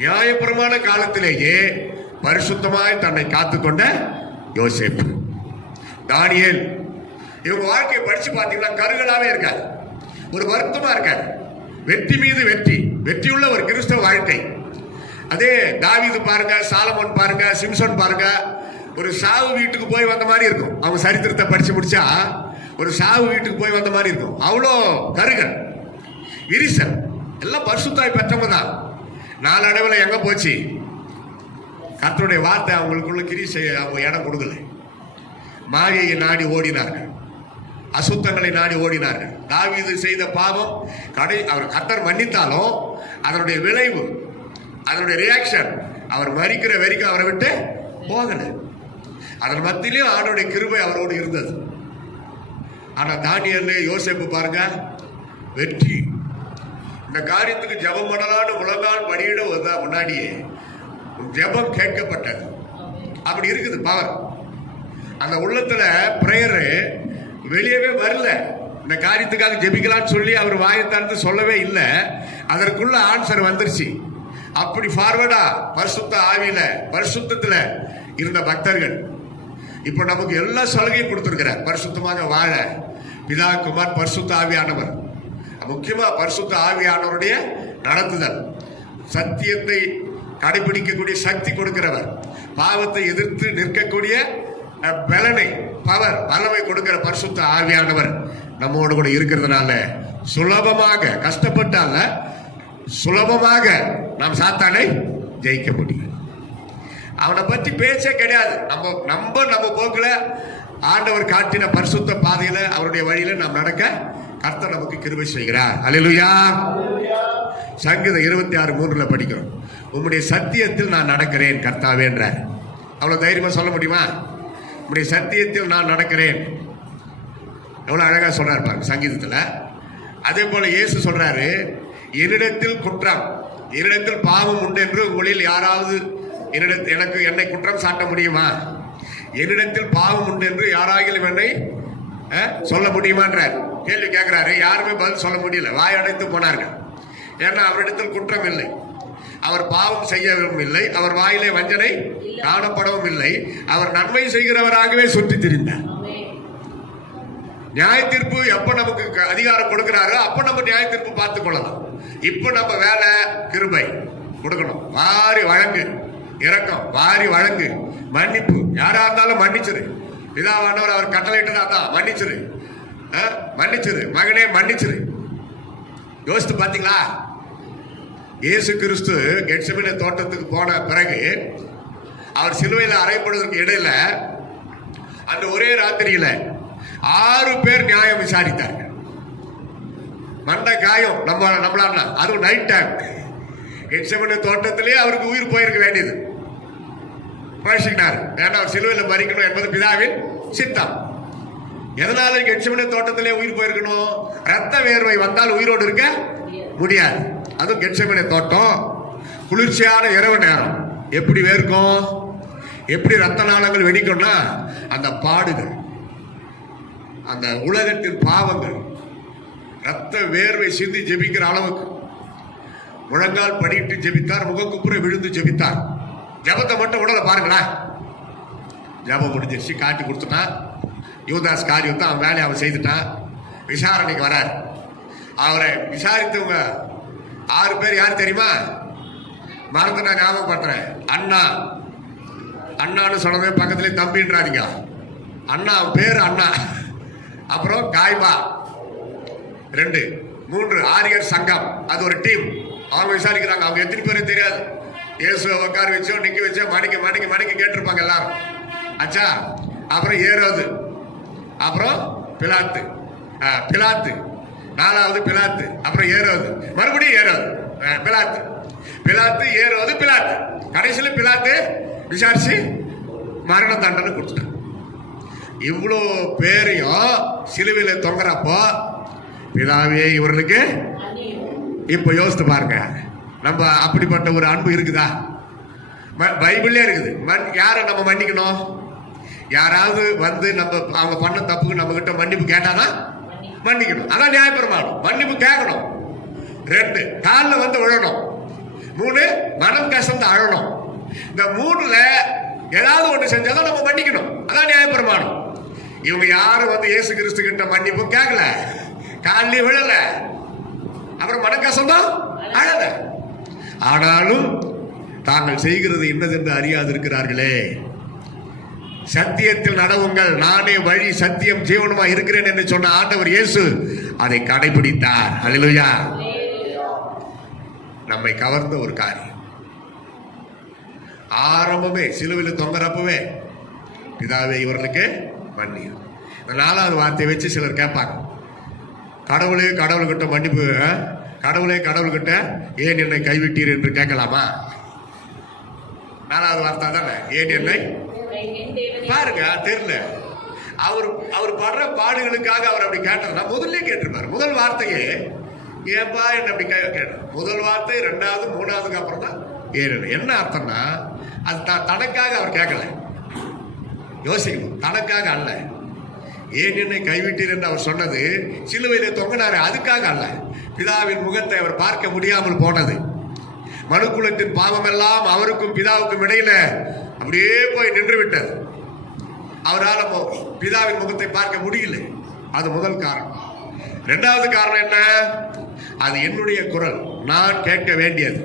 நியாயப்பிரமாண காலத்திலேயே பரிசுத்தமாய் தன்னை காத்துக்கொண்ட யோசேப்பு, தானியேல், இவங்க வாழ்க்கையை படிச்சு பார்த்தீங்கன்னா கருகலாவே இருக்காது, ஒரு வருத்தமா இருக்காது. வெற்றி மீது வெற்றி, வெற்றியுள்ள ஒரு கிறிஸ்தவ வாழ்க்கை. அதே தாவீது பாருங்க, சாலமோன் பாருங்க, சிம்சன் பாருங்க, ஒரு சாவு வீட்டுக்கு போய் வந்த மாதிரி இருக்கும். அவங்க சரித்திரத்தை படிச்சு முடிச்சா ஒரு சாவு வீட்டுக்கு போய் வந்த மாதிரி இருக்கும். அவ்வளோ கருகல், விரிசல், எல்லாம் பரிசுத்தாய் பெற்றவங்க தான். நாளடைவில் எங்க போச்சு? கர்த்தருடைய வார்த்தை அவங்களுக்குள்ள கிரி செய்ய அவங்க இடம் கொடுக்கல. மாயையை நாடி ஓடினார்கள், அசுத்தங்களை நாடி ஓடினார்கள். தாவீது செய்த பாவம் அவர் கர்த்தர் மன்னித்தாலும் அதனுடைய விளைவு, அதனுடைய ரியாக்ஷன், அவர் மறிக்கிற வரைக்கும் அவரை விட்டு போகல. அதன் மத்தியிலும் ஆண்டவருடைய கிருபை அவரோடு இருந்தது. ஆனா தானியேல், யோசேப்பு பாருங்க, வெற்றி. இந்த காரியத்துக்கு ஜெபம் பண்ணலான்னு முழங்கால் படியிட முன்னாடியே ஜெபம் கேட்கப்பட்டது. அப்படி இருக்குது பவர். அந்த உள்ளத்துல பிரேயர் வெளியவே வரல. இந்த காரியத்துக்காக ஜெபிக்கலான்னு சொல்லி அவர் வாயை திறந்து சொல்லவே இல்லை. அதற்குள்ள ஆன்சர் வந்துருச்சு. அப்படி ஃபார்வர்டா பரிசுத்த ஆவியில பரிசுத்தத்துல இருந்த பக்தர்கள் இப்ப நமக்கு எல்லா சலுகையும் கொடுத்திருக்கிறார். பரிசுத்தமாக வாழ பிதா, குமார், பரிசுத்த ஆவியானவர். முக்கியமா பரிசுத்த ஆவியானவருடைய நடத்துதல், சத்தியத்தை கடைபிடிக்கக்கூடிய சக்தி கொடுக்கிறவர், பாவத்தை எதிர்த்து நிற்கக்கூடிய பலனை, பவர், வல்லமை கொடுக்கிற பரிசுத்த ஆவியானவர் நம்மோடு கூட இருக்கிறதுனால சுலபமாக, கஷ்டப்பட்டால சுலபமாக நாம் சாத்தானை ஜெயிக்க முடியும். அவனை பற்றி பேச்சே கிடையாது. நம்ம போக்குல ஆண்டவர் காட்டின பரிசுத்த பாதையில அவருடைய வழியில நாம் நடக்க கர்த்தர் நமக்கு கிருபை செய்கிறார். அல்லேலூயா. சங்கீதம் 26:3 படிக்கிறோம், உம்முடைய சத்தியத்தில் நான் நடக்கிறேன் கர்த்தாவே என்றார். அவ்வளவு தைரியமா சொல்ல முடியுமா? உம்முடைய சத்தியத்தில் நான் நடக்கிறேன். எவ்வளவு அழகா சொல்றாரு பாருங்க சங்கீதத்துல. அதே போல இயேசு சொல்றாரு, என்னிடத்தில் குற்றம், என்னிடத்தில் பாவம் உண்டு என்று உங்களில் யாராவது என்னை குற்றம் சாட்ட முடியுமா? என்னிடத்தில் பாவம் உண்டு என்று யாராகிலும் என்னை சொல்ல முடியுமான்றார். கேள்வி கேட்கிறாரு. யாருமே பதில் சொல்ல முடியல, வாயடைத்து போனார்கள். ஏன்னா அவரிடத்தில் குற்றம் இல்லை, அவர் பாவம் செய்யவும் இல்லை, அவர் வாயிலே வஞ்சனை காணப்படவும் இல்லை, அவர் நன்மை செய்கிறவராகவே சுற்றி திரிந்தார். நியாய தீர்ப்பு எப்ப நமக்கு அதிகாரம் கொடுக்கிறாரோ அப்ப நம்ம நியாய தீர்ப்பு பார்த்துக் கொள்ளலாம். இப்ப நம்ம வேலை கிருபை கொடுக்கணும். வாரி வழங்கு, இரக்கம், வாரி வழங்கு, மன்னிப்பு. யாரா இருந்தாலும் மன்னிச்சிரு. பிதாவானவர் அவர் கட்டளையிட்டதா தான், மன்னிச்சிரு, மன்னிச்சிரு மகனே, மன்னிச்சிரு. யோசித்து பாத்தீங்களா? இயேசு கிறிஸ்து கெத்செமனே தோட்டத்துக்கு போன பிறகு அவர் சிலுவையில் அறையப்படுவதற்கு இடையில அந்த ஒரே ராத்திரியில 6 பேர் நியாயம் விசாரித்தார்கள். மண்ட காயம் நம்மளால, அதுவும் நைட் டைம். கெத்செமனே தோட்டத்திலேயே அவருக்கு உயிர் போயிருக்க வேண்டியது. பழசிக்கினார். ஏன்னா அவர் சிலுவையில் மரிக்கணும் என்பது பிதாவின் சித்தம். எதனால கெட்செமனே தோட்டத்திலே உயிர் போயிருக்கணும்? ரத்த வேர்வை வந்தால் உயிரோடு இருக்க முடியாது. அதுவும் கெட்செமனே தோட்டம், குளிர்ச்சியான இரவு நேரம். எப்படி வேர்க்கும்? எப்படி ரத்த நாளங்கள் வெடிக்கும்னா அந்த பாடுகள், அந்த உலகத்தின் பாவங்கள், ரத்த வேர்வை சிந்தி ஜெபிக்கிற அளவுக்கு முழங்கால் படிட்டு ஜெபித்தார், முகக்குப்புற விழுந்து ஜெபித்தார். ஜபத்தை மட்டும் உடலை பாருங்களேன். ஜபம் முடிஞ்சிருச்சு, காட்டி கொடுத்துட்டான். யூதாஸ் காரியத்தை அவன் வேலையை அவன் செய்துட்டான். விசாரணைக்கு வரார். அவரை விசாரித்தவங்க 6 பேர் யார் தெரியுமா? மறந்து நான் ஞாபகப்படுத்துறேன். அண்ணா, அண்ணான்னு சொன்னதே பக்கத்துலேயே தம்பின்றாதீங்க. அண்ணா பேர் அண்ணா. அப்புறம் காய்பா 2, 3 ஆரியர் சங்கம், அது ஒரு டீம். அவங்க விசாரிக்கிறாங்க. அவங்க எத்தனை பேரும் தெரியாது. இயேசுவை உட்கார வச்சோ நிக்க வச்சோ மணிக்கு மணிக்கு மணிக்கு கேட்டிருப்பாங்க எல்லாரும். அச்சா. அப்புறம் ஏரோது, அப்புறம் பிலாத்து, பிலாத்து 4வது பிலாத்து, அப்புறம் ஏரோது, மறுபடியும் ஏரோது, பிலாத்து, பிலாத்து, ஏரோது, பிலாத்து. கடைசியில் பிலாத்து விசாரிச்சு மரண தண்டனை கொடுத்துட்டான். இவ்வளோ பேரையும் சிலுவையில் தொங்குறப்போ பிதாவே இவர்களுக்கு இப்ப யோசித்து பாருங்க, நம்ம அப்படிப்பட்ட ஒரு அன்பு இருக்குதா? பைபிள்லே இருக்குது. யாரை நம்ம மன்னிக்கணும்? யாராவது வந்து நம்ம அவங்க பண்ண தப்புக்கு நம்ம கிட்ட மன்னிப்பு கேட்டாதான் மன்னிக்கணும். அதான் நியாயப்பிரமாணம். மன்னிப்பு கேட்கணும். 2 காலில் வந்து விழணும். 3 மனம் கசந்து அழணும். இந்த 3ல ஏதாவது ஒன்று செஞ்சாதான் நம்ம மன்னிக்கணும். அதான் நியாயப்பிரமாணம். இவங்க யாரும் வந்து இயேசு கிறிஸ்து கிட்ட மன்னிப்பு கேட்கல, காலிலே விழல, அப்புறம் மனக்கசந்தம் அழல. ஆனாலும் தாங்கள் செய்கிறது இன்னதென்று அறியாது இருக்கிறார்களே. சத்தியத்தில் நடவுங்கள், நானே வழி சத்தியம் ஜீவனுமா இருக்கிறேன் என்று சொன்ன ஆண்டவர் இயேசு அதை கடைபிடித்தார். அல்லேலூயா. நம்மை கவர்ந்த ஒரு காரியம். ஆரம்பமே சிலுவையில் தொங்குறப்பவே பிதாவே இவர்களுக்கு மன்னியும். இந்த 4வது வார்த்தையை வச்சு சிலர் கேட்பாங்க, கடவுளே கடவுள்கிட்ட மன்னிப்பு, கடவுளே கடவுள்கிட்ட ஏன் என்னை கைவிட்டீர் என்று கேட்கலாமா? 4வது வார்த்தை தானே, ஏன் என்னை பாருங்க. தெரியல. அவர் படுற பாடுகளுக்காக அவர் அப்படி கேட்டதுன்னா முதல்ல கேட்டிருப்பாரு. முதல் வார்த்தையே ஏப்பா என்ன அப்படி கேட்ட. முதல் வார்த்தை 2வது 3வதுக்கு அப்புறம் தான் ஏன். என்ன அர்த்தம்னா அது தனக்காக அவர் கேட்கல. யோசிக்கணும், தனக்காக அல்ல. ஏன் என்னை கைவிட்டீர் என்று அவர் சொன்னது சிலுவையிலே தொங்கினாரு, அதுக்காக அல்ல. பிதாவின் முகத்தை அவர் பார்க்க முடியாமல் போனது. மனுக்குலத்தின் பாவம் எல்லாம் அவருக்கும் பிதாவுக்கும் இடையில அப்படியே போய் நின்று விட்டது. அவரால் பிதாவின் முகத்தை பார்க்க முடியல. அது முதல் காரணம். 2வது காரணம் என்ன? அது என்னுடைய குரல், நான் கேட்க வேண்டியது.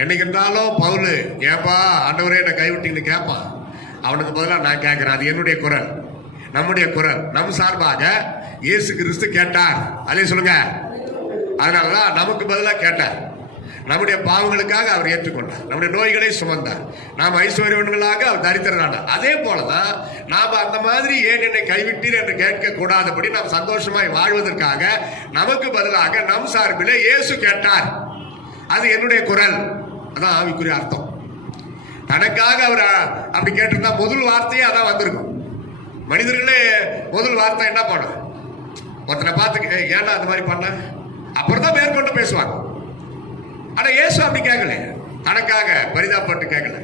என்னைக்கு இருந்தாலும் பவுல் ஏப்பா ஆண்டவரே என்னை கைவிட்டீங்கன்னு கேட்பான். அவனுக்கு பதிலாக நான் கேட்கிறேன். அது என்னுடைய குரல், நம்முடைய குரல். நம் சார்பாக இயேசு கிறிஸ்து கேட்டார். அதே சொல்லுங்க. அதனாலதான் நமக்கு பதிலாக கேட்டார். நம்முடைய பாவங்களுக்காக அவர் ஏற்றுக்கொண்டார். நம்முடைய நோய்களை சுமந்தார். நாம் ஐஸ்வர்யவன்களாக அவர் தரித்திரனானார். அதே போலதான் நாம் அந்த மாதிரி ஏன் என்னை கைவிட்டீர் என்று கேட்க கூடாதபடி நாம் சந்தோஷமாய் வாழ்வதற்காக நமக்கு பதிலாக நம் சார்பிலே இயேசு கேட்டார். அது என்னுடைய குரல். அதான் ஆவிக்குரிய அர்த்தம். தனக்காக அவர் அப்படி கேட்டிருந்தா முதல் வார்த்தையே அதான் வந்திருக்கும். மனிதர்களே முதல் வார்த்தை என்ன பண்ண, ஒருத்தனை பார்த்து ஏன்னா அந்த மாதிரி பண்ண, அப்புறம் தான் மேற்கொண்டு பேசுவாங்க. ஆனா இயேசு அப்படி கேட்கல. தனக்காக பரிதாபப்பட்டு கேட்கல.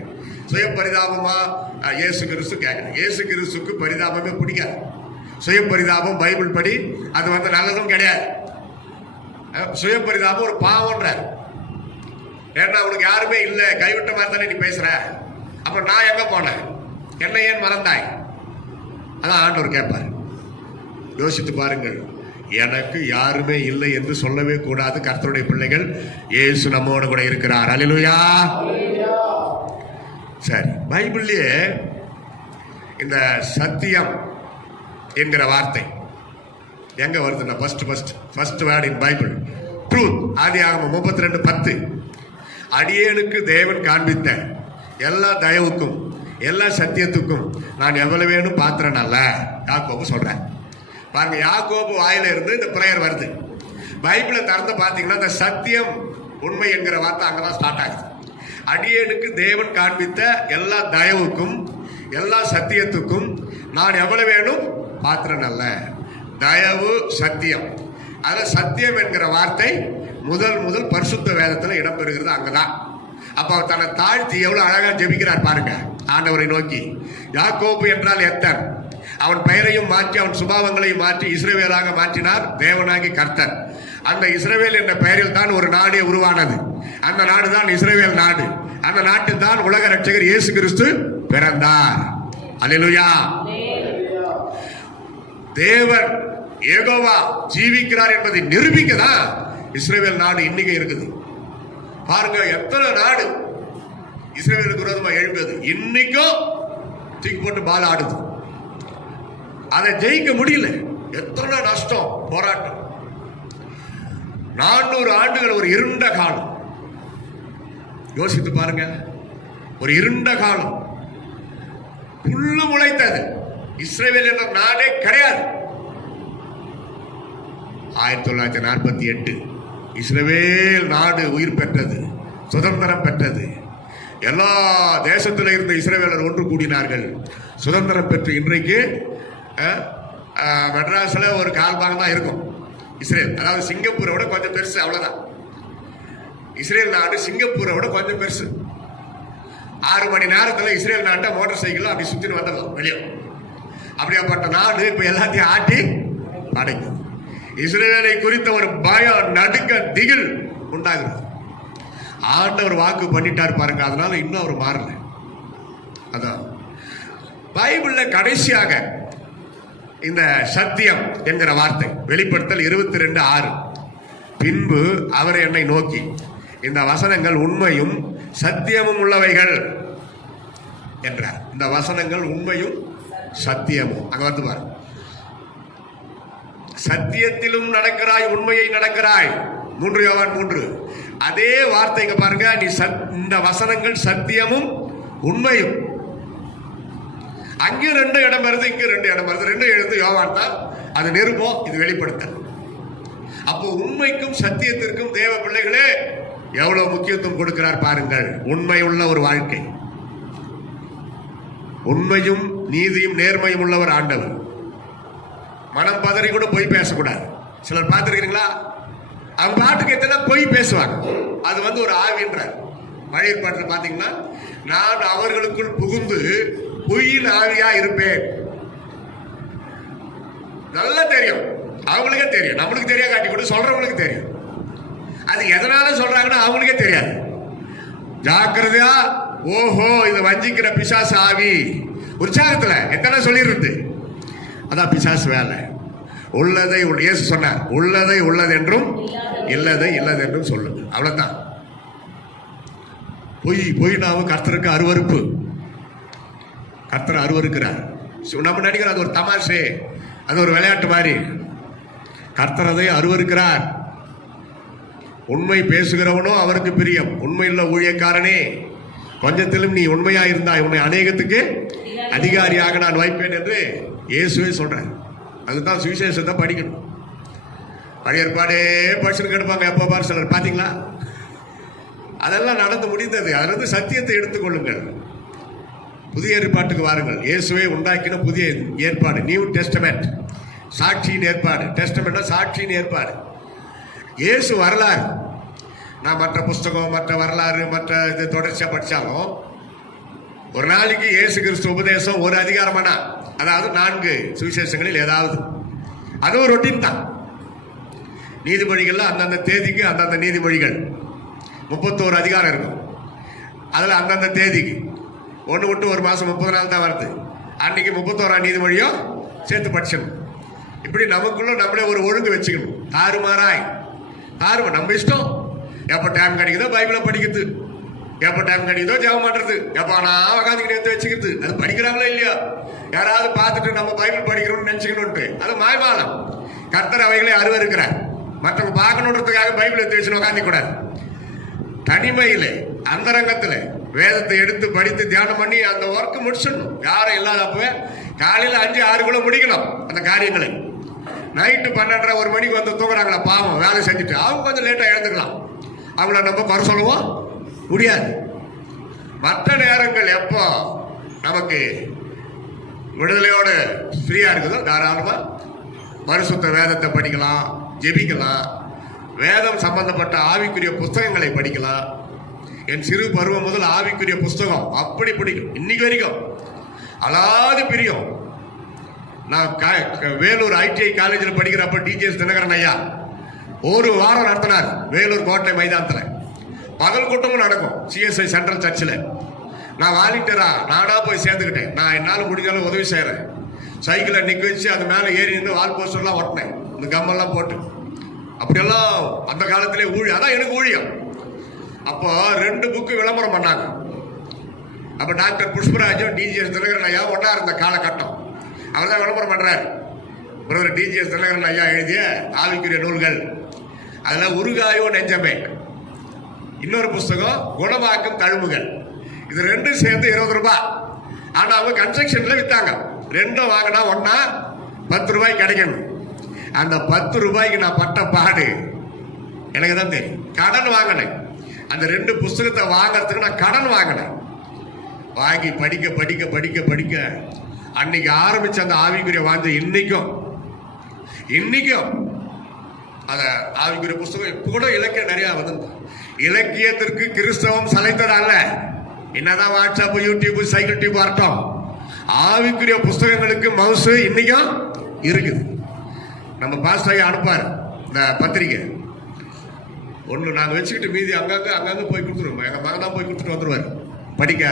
சுய பரிதாபமா இயேசு கிறிஸ்து கேட்கல. இயேசு கிறிஸ்துக்கு பரிதாபமே பிடிக்காது. சுய பரிதாபம் பைபிள் படி அது வந்து நல்லதும் கிடையாது. சுய பரிதாபம் ஒரு பாவம்ன்றார். ஏன்னா உனக்கு யாருமே இல்லை, கைவிட்ட மாதிரி தானே நீ பேசுற, அப்புறம் நான் எங்க போனேன், என்ன ஏன் மறந்தாய்? அதான் ஆண்டவர் கேட்பார். யோசித்து பாருங்கள். எனக்கு யாருமே இல்லை என்று சொல்லவே கூடாது. கர்த்தருடைய பிள்ளைகள், இயேசு நம்மோடு கூட இருக்கிறார். அல்லேலூயா. சரி, பைபிள்லயே இந்த சத்தியம் என்கிற வார்த்தை எங்க வருதுன்னா ஃபர்ஸ்ட் வேர்ட் இன் பைபிள் ட்ரூத். ஆதியாகமம் 32:10. அடியேனுக்கு தேவன் காண்பித்த எல்லா தயவுக்கும் எல்லா சத்தியத்துக்கும் நான் எவ்வளவேனும் பாத்திரன் அல்ல. யாக்கோபு சொல்றேன். பாருங்க, யாக்கோபு வாயில இருந்து இந்த பிரேயர் வருது. பைபிளை திறந்து பார்த்தீங்கன்னா இந்த சத்தியம் உண்மை என்கிற வார்த்தை அங்கதான் ஸ்டார்ட் ஆகுது. அடியேனுக்கு தேவன் காண்பித்த எல்லா தயவுக்கும் எல்லா சத்தியத்துக்கும் நான் எவ்வளவு வேணும் பாத்திரன் அல்ல. தயவு சத்தியம், அதுல சத்தியம் என்கிற வார்த்தை முதல் பரிசுத்த வேதத்தில் இடம்பெறுகிறது. அங்கதான் அப்ப அவர் தன்னை தாழ்த்தி எவ்வளவு அழகா ஜெபிக்கிறார் பாருங்க ஆண்டவரை நோக்கி. யாக்கோபு என்றால் எத்தன், அவன் பெயரையும் மாற்றி அவன் சுபாவங்களையும் மாற்றி இஸ்ரவேலாக மாற்றினார் தேவனாகி கர்த்தர். அந்த இஸ்ரவேல் என்ற பெயரில் தான் ஒரு நாடே உருவானது. அந்த நாடு தான் இஸ்ரவேல் நாடு. அந்த நாட்டில் தான் உலக ரட்சகர் இயேசு கிறிஸ்து பிறந்தார். அல்லேலூயா. தேவன் யெகோவா ஜீவிக்கிறார் என்பதை நிரூபிக்க தான் இஸ்ரவேல் நாடு இன்னைக்கு இருக்குது. பாருங்க எத்தனை நாடு இஸ்ரவேலுக்கு விரோதமா எழுப்பியது, இன்னைக்கும் தூக்கி போட்டு பால் ஆடுது. அதை ஜெயிக்க முடியல. எத்தனை நஷ்டம், போராட்டம். 400 ஆண்டுகள் ஒரு இருண்ட காலம். யோசித்து பாருங்க, ஒரு இருண்ட காலம். புல்லு முளைத்தது. இஸ்ரவேல் என்ற நாடே கிடையாது. 1948 இஸ்ரவேல் நாடு உயிர் பெற்றது, சுதந்திரம் பெற்றது. எல்லா தேசத்தில் இருந்த இஸ்ரவேலர் ஒன்று கூடினார்கள், சுதந்திரம் பெற்று இன்றைக்கு மெட்ராஸ்ல ஒரு கால்பாகம் தான் இருக்கும் இஸ்ரேல். அதாவது சிங்கப்பூரை விட கொஞ்சம் பெருசு, அவ்வளவுதான். இஸ்ரேல் நாடு சிங்கப்பூரை விட கொஞ்சம் பெருசு. 6 மணி நேரத்தில் இஸ்ரேல் நாட்டை மோட்டார் சைக்கிள் அப்படி சுத்தின்னு வந்துடலாம் வெளியே. அப்படியாப்பட்ட நாடு இப்ப எல்லாத்தையும் ஆட்டி அடைக்கும். இஸ்ரேலை குறித்த ஒரு பயம், நடுக்க, திகில் உண்டாகிறது. ஆண்டவர் வாக்கு பண்ணிட்டார் பாருங்க, அதனால இன்னும் அவர் மாறல. அதான் பைபிள்ல கடைசியாக இந்த சத்தியம் என்கிற வார்த்தை வெளிப்படுத்தல் 22:6. பின்பு அவர் என்னை நோக்கி, இந்த வசனங்கள் உண்மையும் சத்தியமும் உள்ளவைகள் என்றார். இந்த வசனங்கள் உண்மையும் சத்தியமும். அங்க வந்து பாரு, சத்தியத்திலும் நடக்கிறாய், உண்மையை நடக்கிறாய். 3 யோவான் 3. அதே வார்த்தைங்க பாருங்க, நீ இந்த வசனங்கள் சத்தியமும் உண்மையும். அங்கே 2 இடம் வருது, இங்க 2 இடம் வருது. 2 எழுது யோவான் தான், அது நிருபம், இது வெளிப்படுத்தல். அப்போ உண்மைக்கும் சத்தியத்திற்கும் தேவ பிள்ளைகளே எவ்வளவு முக்கியத்துவம் கொடுக்கிறார் பாருங்கள். உண்மை உள்ள ஒரு வாழ்க்கை, உண்மையும் நீதியும் நேர்மையும் உள்ளவர் ஆண்டவர். மனம் பதறி கூட பொய் பேசக்கூடாது. சிலர் பார்த்துருக்கீங்களா, அவங்க பாட்டுக்கு எத்தனை பொய் பேசுவாங்க. அது ஒரு ஆவின்றார். பழைய பாட்டில் பார்த்தீங்கன்னா, நான் அவர்களுக்குள் புகுந்து பொய்யின் ஆவியா இருப்பேன். நல்லா தெரியும், அவங்களுக்கே தெரியும். நம்மளுக்கு தெரியா காட்டி கூட சொல்றவங்களுக்கு தெரியும். அது எதனால சொல்றாங்கன்னா அவங்களுக்கே தெரியாது. ஜாக்கிரதையா, ஓஹோ இது வஞ்சிக்கிற பிசாசு ஆவி. உற்சாகத்துல எத்தனை சொல்லிருந்து, அதான் பிசாசு வேலை. உள்ளதை இயேசு சொன்னார், உள்ளதை உள்ளது என்றும் இல்லதை இல்லது என்றும் சொல்லுங்க. அவ்வளவுதான். பொய்னாவும் கர்த்தருக்கு அருவருப்பு. கர்த்தர் அருவருக்கிறார். நம்ம நினைக்கிறோம் அது ஒரு தமாஷே, அது ஒரு விளையாட்டு மாதிரி. கர்த்தர் அதை அருவருக்கிறார். உண்மை பேசுகிறவனோ அவருக்கு பிரியம். உண்மையுள்ள ஊழியக்காரனே, கொஞ்சத்திலும் நீ உண்மையா இருந்தாய், உன்னை அநேகத்துக்கு அதிகாரியாக நான் வைப்பேன் என்று இயேசுவே சொல்றேன். அதுதான் சுவிசேஷத்தை படிக்கணும். பழைய ஏற்பாடே படிச்சுட்டு கிடப்பாங்க எப்போ பாரு சிலர், பார்த்தீங்களா? அதெல்லாம் நடந்து முடிந்தது. அதிலிருந்து சத்தியத்தை எடுத்துக்கொள்ளுங்கள். புதிய ஏற்பாட்டுக்கு வாருங்கள். இயேசுவே உண்டாக்கின புதிய ஏற்பாடு, நியூ டெஸ்டமெண்ட், சாட்சியின் ஏற்பாடு. டெஸ்டமெண்ட்னா சாட்சியின் ஏற்பாடு. இயேசு வரலாறு. நான் மற்ற புஸ்தகம், மற்ற வரலாறு, மற்ற இது தொடர்ச்சியா படிச்சாலும் ஒரு நாளைக்கு இயேசு கிறிஸ்து உபதேசம் ஒரு அதிகாரமானா, அதாவது 4 சுவிசேஷங்களில் ஏதாவது, அது ஒரு ரொட்டீன் தான். நீதிமொழிகள்ல அந்தந்த தேதிக்கு அந்தந்த நீதிமொழிகள் 31 அதிகாரம் இருக்கும். அதுல அந்தந்த தேதிக்கு ஒன்று விட்டு ஒரு மாசம் 30 நாள் தான் வருது. அன்னைக்கு 31ஆம் நீதிமொழியோ சேர்த்து படிச்சிடணும். இப்படி நமக்குள்ள நம்மளே ஒரு ஒழுங்கு வச்சுக்கணும். தாறுமாறாய் நம்ம இஷ்டம். எப்போ டைம் கிடைக்குதோ பைபிளை படிக்கிறது, எப்போ டைம் கிடைக்குதோ ஜெபம் பண்றது, எப்போ நான் உட்காந்துக்கிட்டு எடுத்து வச்சுக்கிறது. அது படிக்கிறாங்களோ இல்லையா, யாராவது பார்த்துட்டு நம்ம பைபிள் படிக்கிறோம்னு நினைச்சுக்கணும்ட்டு, அது மாய்மாலம். கர்த்தர் அவைகளை அருவருக்கிறார். மற்றவங்க பார்க்கணுன்றதுக்காக பைபிள் எடுத்து வச்சு உட்காந்து கூடாது. தனிமையில அந்தரங்கத்தில் வேதத்தை எடுத்து படித்து தியானம் பண்ணி அந்த ஒர்க் முடிச்சிடணும். யாரும் இல்லாதப்பவே காலையில் 5-6 முடிக்கணும் அந்த காரியங்களை. நைட்டு 12:30 1 மணிக்கு வந்து தூங்குறாங்களா பாவம், வேலை செஞ்சுட்டு அவங்க கொஞ்சம் லேட்டாக எழுந்துக்கலாம். அவங்கள நம்ம குறை சொல்லவும் முடியாது. மற்ற நேரங்கள் எப்போ நமக்கு விடுதலையோடு ஃப்ரீயா இருக்குதோ தாராளமா பரிசுத்த வேதத்தை படிக்கலாம், ஜெபிக்கலாம், வேதம் சம்பந்தப்பட்ட ஆவிக்குரிய புஸ்தகங்களை படிக்கலாம். என் சிறு பருவம் முதல் ஆவிக்குரிய புஸ்தகம் அப்படி பிடிக்கும், இன்னைக்கு வரைக்கும் அலாது பிரியம். நான் வேலூர் ITI காலேஜில் படிக்கிறப்ப டிஜிஎஸ் தினகரன் ஐயா ஒரு வாரம் நடத்தினார் வேலூர் கோட்டை மைதானத்தில். பகல் கூட்டமும் நடக்கும் CSI சென்ட்ரல் சர்ச்சில். நான் வாலிட்டரா நானா போய் சேர்ந்துக்கிட்டேன். நான் என்னால் முடிஞ்சாலும் உதவி செய்கிறேன். சைக்கிளை நிற்க வச்சு அது மேலே ஏறி நின்று வால் போஸ்டர்லாம் ஒட்டினேன், இந்த கம்மெல்லாம் போட்டு. அப்படியெல்லாம் அந்த காலத்திலே ஊழியம், அதான் எனக்கு ஊழியம். அப்போ 2 புக்கு விளம்பரம் பண்ணாங்க. அப்போ டாக்டர் புஷ்பராஜும் டிஜிஎஸ் தினகரன் ஐயா ஒன்றா இருந்த காலகட்டம். அவர் தான் விளம்பரம் பண்ணுறார். பிரதர் டிஜிஎஸ் தினகரன் ஐயா எழுதிய ஆவிக்குரிய நூல்கள், அதில் உருகாயோ நெஞ்சமே, இன்னொரு புஸ்தகம் குணமாக்கும் தழும்புகள். இது 2 சேர்ந்து 20 ரூபாய். ஆனால் அவங்க கன்ஸ்ட்ரக்ஷனில் விற்றாங்க. 2 வாங்கினா ஒன்றா 10 ரூபாய்க்கு கிடைக்கணும். அந்த 10 ரூபாய்க்கு நான் பட்ட பாடு எனக்கு தான் தெரியும். கடன் வாங்கினேன். அந்த 2 புஸ்தகத்தை வாங்கறதுக்கு நான் கடன் வாங்கினேன். வாங்கி படிக்க படிக்க படிக்க படிக்க அன்னைக்கு ஆரம்பிச்ச அந்த ஆவிக்குரிய வாஞ்ச இன்னைக்கும் அத ஆவிக்குரிய புஸ்தகம் இப்ப கூட இலக்கியம் நிறைய வந்து. இலக்கியத்திற்கு கிறிஸ்தவம் சளைத்தது அல்ல. என்னதான் வாட்ஸ்அப், யூடியூப், சைக்கிள் டியூப் வரட்டும், ஆவிக்குரிய புஸ்தகங்களுக்கு மவுசு இன்னைக்கும் இருக்குது. நம்ம பாஸ்டர் அனுப்பாரு இந்த பத்திரிக்கை ஒன்று நாங்கள் வச்சுக்கிட்டு மீதி அங்கங்க போய் கொடுத்துருவோம். எங்கள் மகன் தான் போய் கொடுத்துட்டு வந்துடுவார் படிக்க.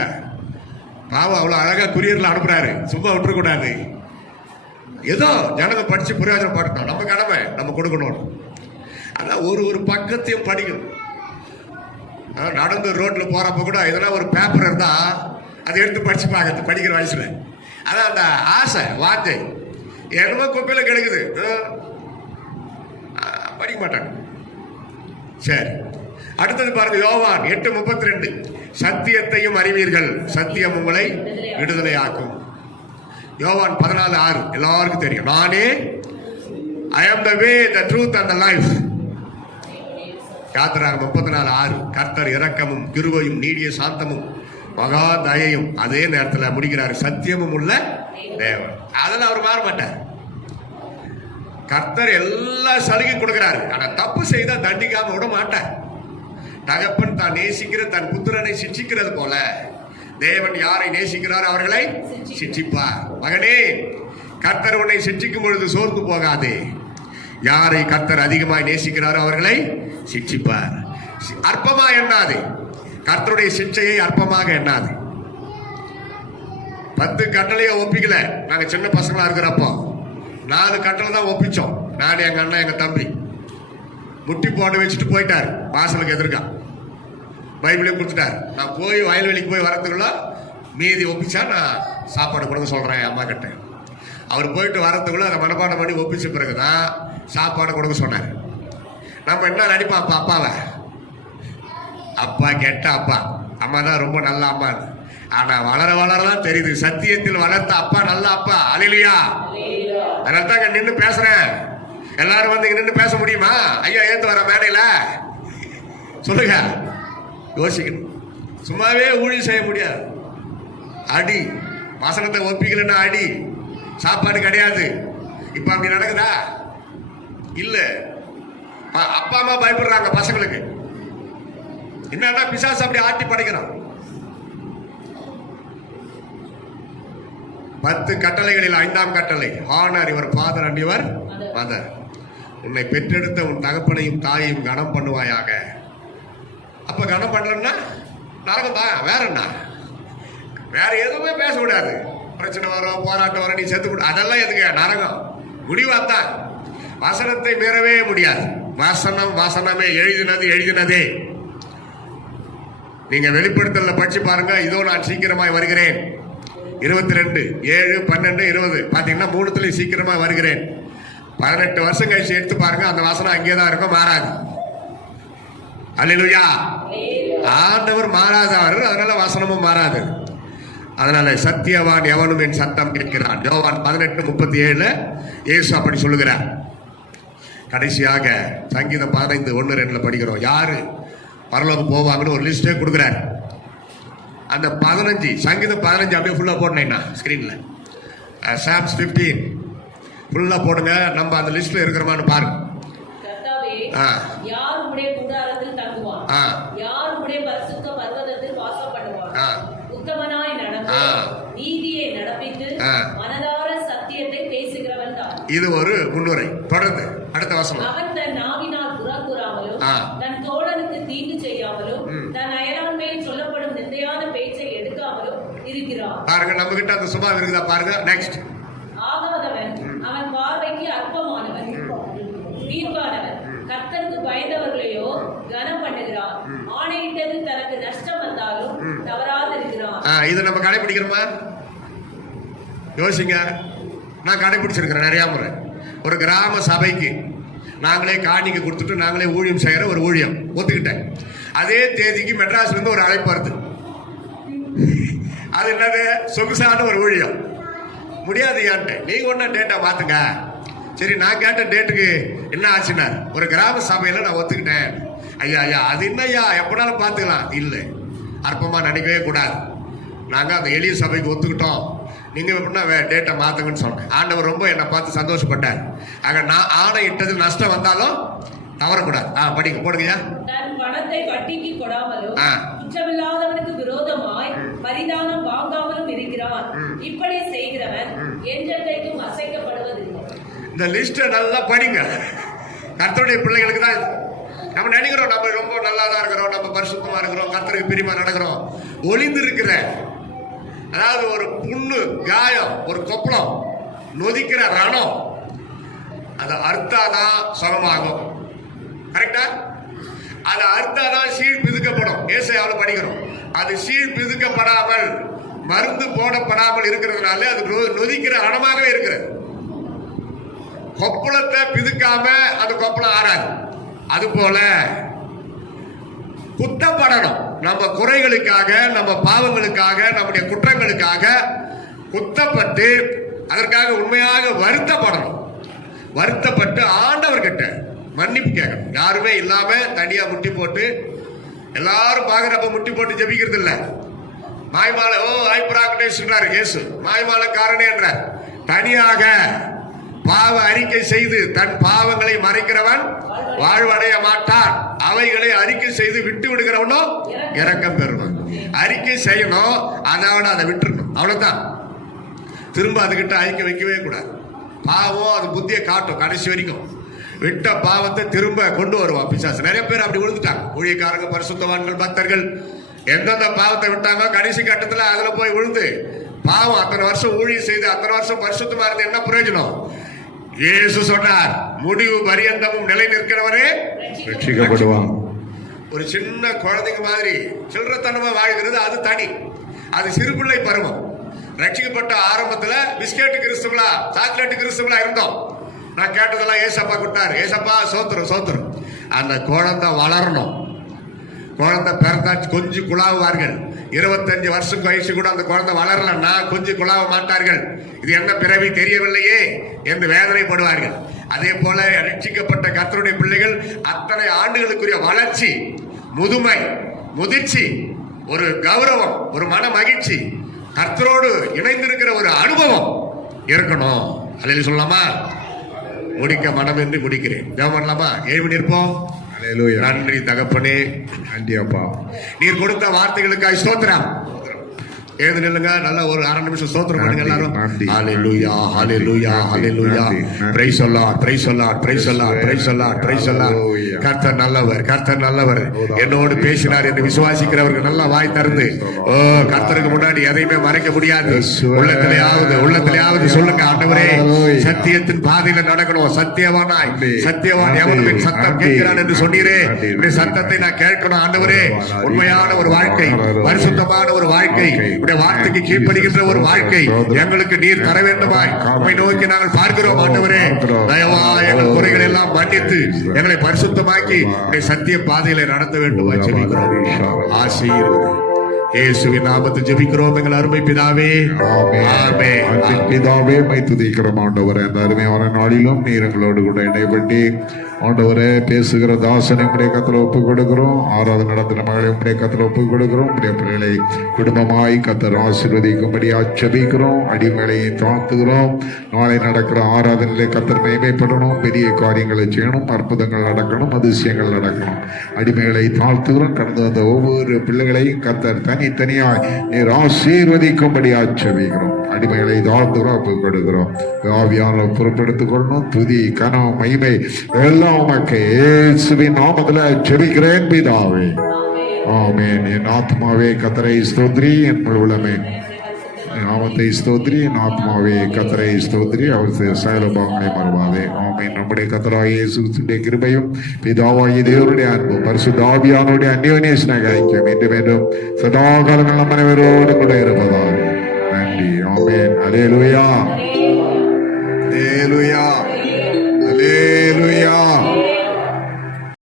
பாவம் அவ்வளோ அழகாக குரியரில் அனுப்புறாரு, சும்மா விட்டுறக்கூடாது. ஏதோ ஜனங்க படித்து பிரயோஜனம் படுத்தோம், நம்ம கடமை நம்ம கொடுக்கணும். அதான் ஒரு பக்கத்தையும் படிக்கணும். நடந்து ரோட்டில் போகிறப்ப கூட எதனா ஒரு பேப்பர் இருந்தால் அதை எடுத்து படித்து பார்க்கறது படிக்கிற வயசில். அதான் அந்த ஆசை வார்த்தை என்னமோ குப்பையில் கிடைக்குது, படிக்க மாட்டாங்க. சரி, அடுத்தது பாருங்க, யோவான் 8:32, சத்தியத்தையும் அறிவீர்கள், சத்தியம் உங்களை விடுதலை ஆக்கும். யோவான் 14:6 எல்லாருக்கும் தெரியும். நானே I am the way, the truth and the life. யாத்திராகமம் 34:6, கர்த்தர் இரக்கமும் கிருபையும் நீடிய சாந்தமும் மகா தயையும், அதே நேரத்தில் முடிக்கிறார், சத்தியமும் உள்ள தேவன். அதெல்லாம் அவர் மாற மாட்டார். கர்த்தர் எல்லா சலுகை கொடுக்கிறாரு. ஆனா தப்பு செய்தா தண்டிக்காம விட மாட்டார். தகப்பன் தான் நேசிக்கிற தன் புத்திரனை சிட்சிக்கிறது போல தேவன் யாரை நேசிக்கிறார் அவர்களை சிட்சிப்பார். மகனே, கர்த்தர் உன்னை சிட்சிக்கும் பொழுது சோர்ந்து போகாதே. யாரை கர்த்தர் அதிகமாய் நேசிக்கிறாரோ அவர்களை சிட்சிப்பார். அற்பமா எண்ணாது, கர்த்தருடைய சிட்சையை அற்பமாக எண்ணாது. 10 கட்டளையை ஒப்பிக்கல. நாங்க சின்ன பசங்களா இருக்கிறப்போ 4 கட்டளை தான் ஒப்பிச்சோம். நான், எங்க அண்ணன், எங்க தம்பி. முட்டி போட்டு வச்சுட்டு போயிட்டார் வாசலுக்கு எதிர்க்கா. பைபிளையும் கொடுத்துட்டார். நான் போய் வயல்வெளிக்கு போய் வரதுக்குள்ள மீதி ஒப்பிச்சா நான் சாப்பாடு கொடுக்க சொல்றேன் அம்மா கிட்ட. அவர் போயிட்டு வரதுக்குள்ள அதை மனப்பாடம் பண்ணி ஒப்பிச்ச பிறகுதான் சாப்பாடு கொடுக்க சொன்னார். நம்ம என்ன நடிப்போம் அப்பாவை, அப்பா கெட்ட அப்பா, அம்மா தான் ரொம்ப நல்ல அம்மா. ஆனா வளர வளரதான் தெரியுது சத்தியத்தில் வளர்த்த அப்பா நல்ல அப்பா. அல்லேலூயா. அதனால தான் இங்க நின்று பேசுறேன். எல்லாரும் வந்து இங்க நின்று பேச முடியுமா? ஐயா ஏத்து வர மேடையில சொல்லுங்க. யோசிக்கணும். சும்மாவே ஊழியம் செய்ய முடியாது. அடி, வசனத்தை ஒப்பிக்கலன்னா அடி, சாப்பாடு கிடையாது. இப்ப அப்படி நடக்குதா? இல்ல. அப்பா அம்மா பயப்படுறாங்க பசங்களுக்கு. என்னன்னா பிசாசு அப்படி ஆட்டி படைக்கிறான். 10 கட்டளைகளில் 5ஆம் கட்டளை, honour your father and your mother. உன்னை பெற்றெடுத்த உன் தகப்பனையும் தாயையும் கனம் பண்ணுவாயாக. அப்ப கனம் பண்ணலன்னா நரகம் தான். வேற என்ன? வேற எதுவுமே பேச விடாது. பிரச்சனை வரும், போராட்டம் வரும், நீ செத்து விட, அதெல்லாம் எதுக்கு? நரகம். முடிவாத்தான். வசனத்தை மீறவே முடியாது. வசனம் வசனமே, எழுதினது எழுதினதே. நீங்க வெளிப்படுத்தல படிச்சு பாருங்க. இதோ நான் சீக்கிரமாய் வருகிறேன். 22, 7, 12, 20 பாத்தீங்கன்னா 3 சீக்கிரமா வருகிறேன். 18 வருஷம் கழிச்சு எடுத்து பாருங்க, அந்த வசனம் அங்கேதான் இருக்கும், மாறாது. அல்லேலூயா. ஆண்டவர் மாறாதவர், அதனால வசனமும் மாறாது. அதனால சத்தியவான் எவனும் என் சத்தம் கேட்கிறான். யோவான் 18:37 இயேசு அப்படி சொல்லுகிறார். கடைசியாக சங்கீதம் 15:1-2 படிக்கிறோம். யாரு பரலோகம் போவாங்கன்னு ஒரு லிஸ்டே கொடுக்கிறார். அந்த 15 சங்கீதம் 15 அப்படியே ஃபுல்லா போடணும் ஸ்கிரீன்ல. சாம்ஸ் 15 ஃபுல்லா போடுங்க. நம்ம அந்த லிஸ்ட்ல இருக்கிறோமான்னு பாருங்க. கர்த்தாவே, யார் உம்முடைய கூடாரத்தில் தங்குவான்? யார் உம்முடைய பரிசுத்த பர்வதத்தில் வாசம் பண்ணுவான்? உத்தமனாய் நடந்து நீதியை நடப்பித்து மனதார சத்தியத்தை பேசுகிறவன் தான். இது ஒரு முன்னுரை. தொடர்ந்து அடுத்த வசனம். அவன் தன் நாவினால் புறக்கூறாமலும் தன் தோழனுக்கு தீங்கு செய்யாமலும் தன் அயலான் மேல் சொல்லப்படும் நிந்தையான பேச்சை எடுக்காமலும் இருக்கிறான். பாருங்க, நம்ம கிட்ட அந்த சுபாவம் இருக்குதா பாருங்க. நெக்ஸ்ட். ஆகாதவன் அவன் பார்வைக்கு அற்பமானவன், வீர்வானவன், கர்த்தருக்கு பயந்தவர்களையோ கனம் பண்ணுகிறான். ஆணையிட்டது தனக்கு நஷ்டம் வந்தாலும் தவறாது இருக்கிறான். இதை நம்ம கடைபிடிக்கிறோமா? யோசிங்க. நான் கடைபிடிச்சிருக்கிறேன் நிறைய முறை. ஒரு கிராம சபைக்கு நாங்களே காணிக்க கொடுத்துட்டு நாங்களே ஊழியம் செய்யற ஒரு ஊழியம் ஒத்துக்கிட்டேன். அதே தேதிக்கு மெட்ராஸ்ல இருந்து ஒரு அழைப்பு வருது. அது என்னது? சொகுசான ஒரு ஊழியம். முடியாது ஏன்ட்டு. நீங்க ஒன்ன டேட்டா மாத்துங்க. சரி, நான் கேட்ட டேட்டுக்கு என்ன ஆச்சுன்னா, ஒரு கிராம சபையில நான் ஒத்துக்கிட்டேன். ஐயா அது என்னய்யா, எப்படாலும் பார்த்துக்கலாம். இல்லை, அற்பமா நினைக்கவே கூடாது. நாங்கள் அந்த எளிய சபைக்கு ஒத்துக்கிட்டோம், நீங்கள் எப்படின்னா டேட்டை மாற்றுங்கன்னு சொன்னேன். ஆண்டவர் ரொம்ப என்னை பார்த்து சந்தோஷப்பட்டார். ஆக நான் ஆணை இட்டதில் நஷ்டம் வந்தாலும் தவறக்கூடாது. படிக்க போடுங்கய்யா. தன் பணத்தை வட்டிக்கு கொடாமலும் குற்றமில்லாதவனுக்கு விரோதமாய் பரிதானம் வாங்காமலும் இருக்கிறான். இப்படி செய்கிறவன் என்றைக்கும் அசைக்கப்படுவதில்லை. இந்த லிஸ்ட்டை நல்லா படிங்க. கர்த்தருடைய பிள்ளைகளுக்கு தான். நம்ம நினைக்கிறோம் நம்ம ரொம்ப நல்லா தான் இருக்கிறோம், நம்ம பரிசுத்தமா இருக்கிறோம், கர்த்தருக்கு பிரியமா நடக்கிறோம். ஒளிந்து இருக்கிற, அதாவது ஒரு புண்ணு காயம், ஒரு கொப்பளம், நொதிக்கிற ரணம், அதை அறுத்தாதான் சுகமாகும். கரெக்டா? அதை அறுத்தாதான் சீழ் பிதுக்கப்படும். ஏசாயாவில் படிக்கிறோம். அது சீழ் பிதுக்கப்படாமல் மருந்து போடப்படாமல் இருக்கிறதுனால அது நொதிக்கிற ரணமாகவே இருக்கிறது. கொப்பளத்தை பிதுக்காம அது கொப்பளம் ஆறாது. அது போல குத்தப்படணும். நம்ம குறைகளுக்காக, நம்ம பாவங்களுக்காக, நம்முடைய குற்றங்களுக்காக குத்தப்பட்டு அதற்காக உண்மையாக வருத்தப்படணும். வருத்தப்பட்டு ஆண்டவர்கிட்ட மன்னிப்பு கேட்கணும். யாருமே இல்லாம தனியா முட்டி போட்டு எல்லாரும் பாக்குறப்ப முட்டி போட்டு ஜெபிக்கிறது இல்ல. மாய்மால ஐப்ராக்டேஷன்றார் இயேசு, மாய்மாலக்காரனே என்றார். தனியாக பாவ அறிக்கை செய்து தன் பாவங்களை மறைக்கிறவன் வாழ்வடைய மாட்டான். அவைகளை அறிக்கை செய்து விட்டு விடுகிறவனோ இரக்கம் பெறுவான். அறிக்கை செய்யணும், அதோட அதை விட்டுருணும். அவ்வளவுதான். திரும்ப அதுகிட்ட ஐக்கிய வைக்கவே கூடாது. பாவம் அது புத்தியை காட்டும் கடைசி வரைக்கும். விட்ட பாவத்தை திரும்ப கொண்டு வருவான் பிசாசு. நிறைய பேர் அப்படி விழுந்துட்டாங்க. ஊழியக்காரங்க, பரிசுத்தவான்கள், பக்தர்கள் எந்தெந்த பாவத்தை விட்டாங்க கடைசி கட்டத்தில் அதுல போய் விழுந்து பாவம் அத்தனை வருஷம் ஊழியம் செய்து அத்தனை வருஷம் பரிசுத்தமா இருந்து என்ன பிரயோஜனம்? இயேசு சொன்னார், முடிவு பரியந்தமும் நிலை நிற்கிறவரே ரட்சிக்கப்படுவான். ஒரு சின்ன குழந்தைங்க மாதிரி சில்லறத்தனமா வாழ்கிறது அது தனி. அது சிறுபிள்ளை பருவம். ரட்சிக்கப்பட்ட ஆரம்பத்துல பிஸ்கெட் கிறிஸ்துவலா, சாக்லேட் கிறிஸ்துவலா இருந்தோம். நான் கேட்டதெல்லாம் ஏசப்பா கொடுத்தாரு. ஏசப்பா சோத்திரம் சோத்திரம். அந்த குழந்தை வளரணும். குழந்தை பிறந்தா கொஞ்சம் குழாவுவார்கள். 25 வருஷம் வயசு கூட அந்த குழந்தை வளரலன்னா கொஞ்சம் குழாவ மாட்டார்கள். இது என்ன பிறவி தெரியவில்லையே என்று வேதனைப்படுவார்கள். அதே போல ரட்சிக்கப்பட்ட கர்த்தருடைய பிள்ளைகள் அத்தனை ஆண்டுகளுக்குரிய வளர்ச்சி, முதுமை, முதிர்ச்சி, ஒரு கௌரவம், ஒரு மன மகிழ்ச்சி, கர்த்தரோடு இணைந்திருக்கிற ஒரு அனுபவம் இருக்கணும். அல்லேலூயா சொல்லலாமா? முடிக்க மனம் என்று முடிக்கிறேன். ஜெபம் பண்ணலாமா? எழுப்பி நிற்போம். நன்றி தகப்பனே, நன்றி அப்பா. நீர் கொடுத்த வார்த்தைகளுக்காக ஸ்தோத்திரம். எழுந்து நில்லுங்க. நல்ல ஒரு 1/2 நிமிஷம் ஸ்தோத்திரம் பண்ணுங்க எல்லாரும். ஹalleluya ஹalleluya ஹalleluya. praise the lord praise the lord praise the lord praise the lord praise the lord. கர்த்தர் நல்லவர், கர்த்தர் நல்லவர். என்னோடு பேசினார் என்று விசுவாசிக்கிறவர்கள் நல்லா வாய் திறந்து கர்த்தருக்கு முன்னாடி எதையுமே மறைக்க முடியாது. உள்ளத்திலேயாவது சொல்லுங்க, ஆண்டவரே சத்தியத்தின் பாதையில நடக்கணும். சத்தியவானாய் சத்தியவான் எவனும் சத்தம் கேட்கிறான் என்று சொன்னீரே, இந்த சத்தத்தை நான் கேட்கணும். ஆண்டவரே, உண்மையான ஒரு வாழ்க்கை, பரிசுத்தமான ஒரு வாழ்க்கை, வார்த்தைக்கு கீழ்ப்படுகின்ற ஒரு வாழ்க்கை எங்களுக்கு நீர் தர வேண்டுமாய் உம்மை நோக்கி நாங்கள் பார்க்கிறோம். ஆண்டவரே, தயவா எங்கள் குறைகளை எல்லாம் மன்னித்து எங்களை பரிசுத்தமாக்கி சத்திய பாதையில நடத்த வேண்டுமாய் ஜெபிக்கிறோம். ஆசீர்வதி இயேசுவின் நாமத்தில் ஜெபிக்கிறோம் எங்கள் அருமை பிதாவே. ஆமென். ஆமென். அன்பின் பிதாவே, மை துதிக்கிறோம் ஆண்டவரே. அந்த அருமையான நாளிலும் நீர் எங்களோடு கூட இணைப்பட்டி ஆண்டவரே, பேசுகிற தாசனை உடைய கத்துல ஒப்புக் கொடுக்கிறோம். ஆராதனை நடத்தின மகளை உடைய கத்துல ஒப்புக் கொடுக்கிறோம். உடைய பிள்ளைகளை குடும்பமாய் கத்தர் ஆசீர்வதிக்கும்படி ஆட்சேபிக்கிறோம். அடிமைகளை தாழ்த்துகிறோம். நாளை நடக்கிற ஆராதனையிலே கத்தர் மேம்படணும். பெரிய காரியங்களை செய்யணும். அற்புதங்கள் நடக்கணும். அதிசயங்கள் நடக்கணும். அடிமைகளை தாழ்த்துகிறோம். கடந்த அந்த ஒவ்வொரு பிள்ளைகளையும் கத்தர் தனித்தனியாய் நீர் ஆசீர்வதிக்கும்படி ஆட்சேபிக்கிறோம். அடிமைகளை தாழ்த்துகிறோம், ஒப்புக் கொடுக்கிறோம். ஆவியான பொறுப்பெடுத்துக் கொள்ளணும். துதி, கனம், மகிமை எல்லாம் உமக்கு இயேசுவின் நாமத்திலே ஜெபிக்கிறேன் பிதாவே. ஆமென். என் ஆத்மாவே கர்த்தரை ஸ்தோத்திரி, என் முழு உள்ளமே நாமத்தை ஸ்தோத்திரி. என் ஆத்மாவே கர்த்தரை ஸ்தோத்திரி, அவர் சகலபாவங்களை மறவாதே. ஆமென். நம்முடைய கர்த்தராகிய இயேசு கிறிஸ்துவின் கிருபையும் பிதாவாகிய தேவனுடைய அன்பும் பரிசுத்த ஆவியானவருடைய அந்யோன்ய சிநேகம் மீண்டும் மீண்டும் சதா காலங்கள் நம் அனைவரோடு கூட இருப்பதாக. நன்றி. ஆமென். அல்லேலூயா. அல்லேலூயா.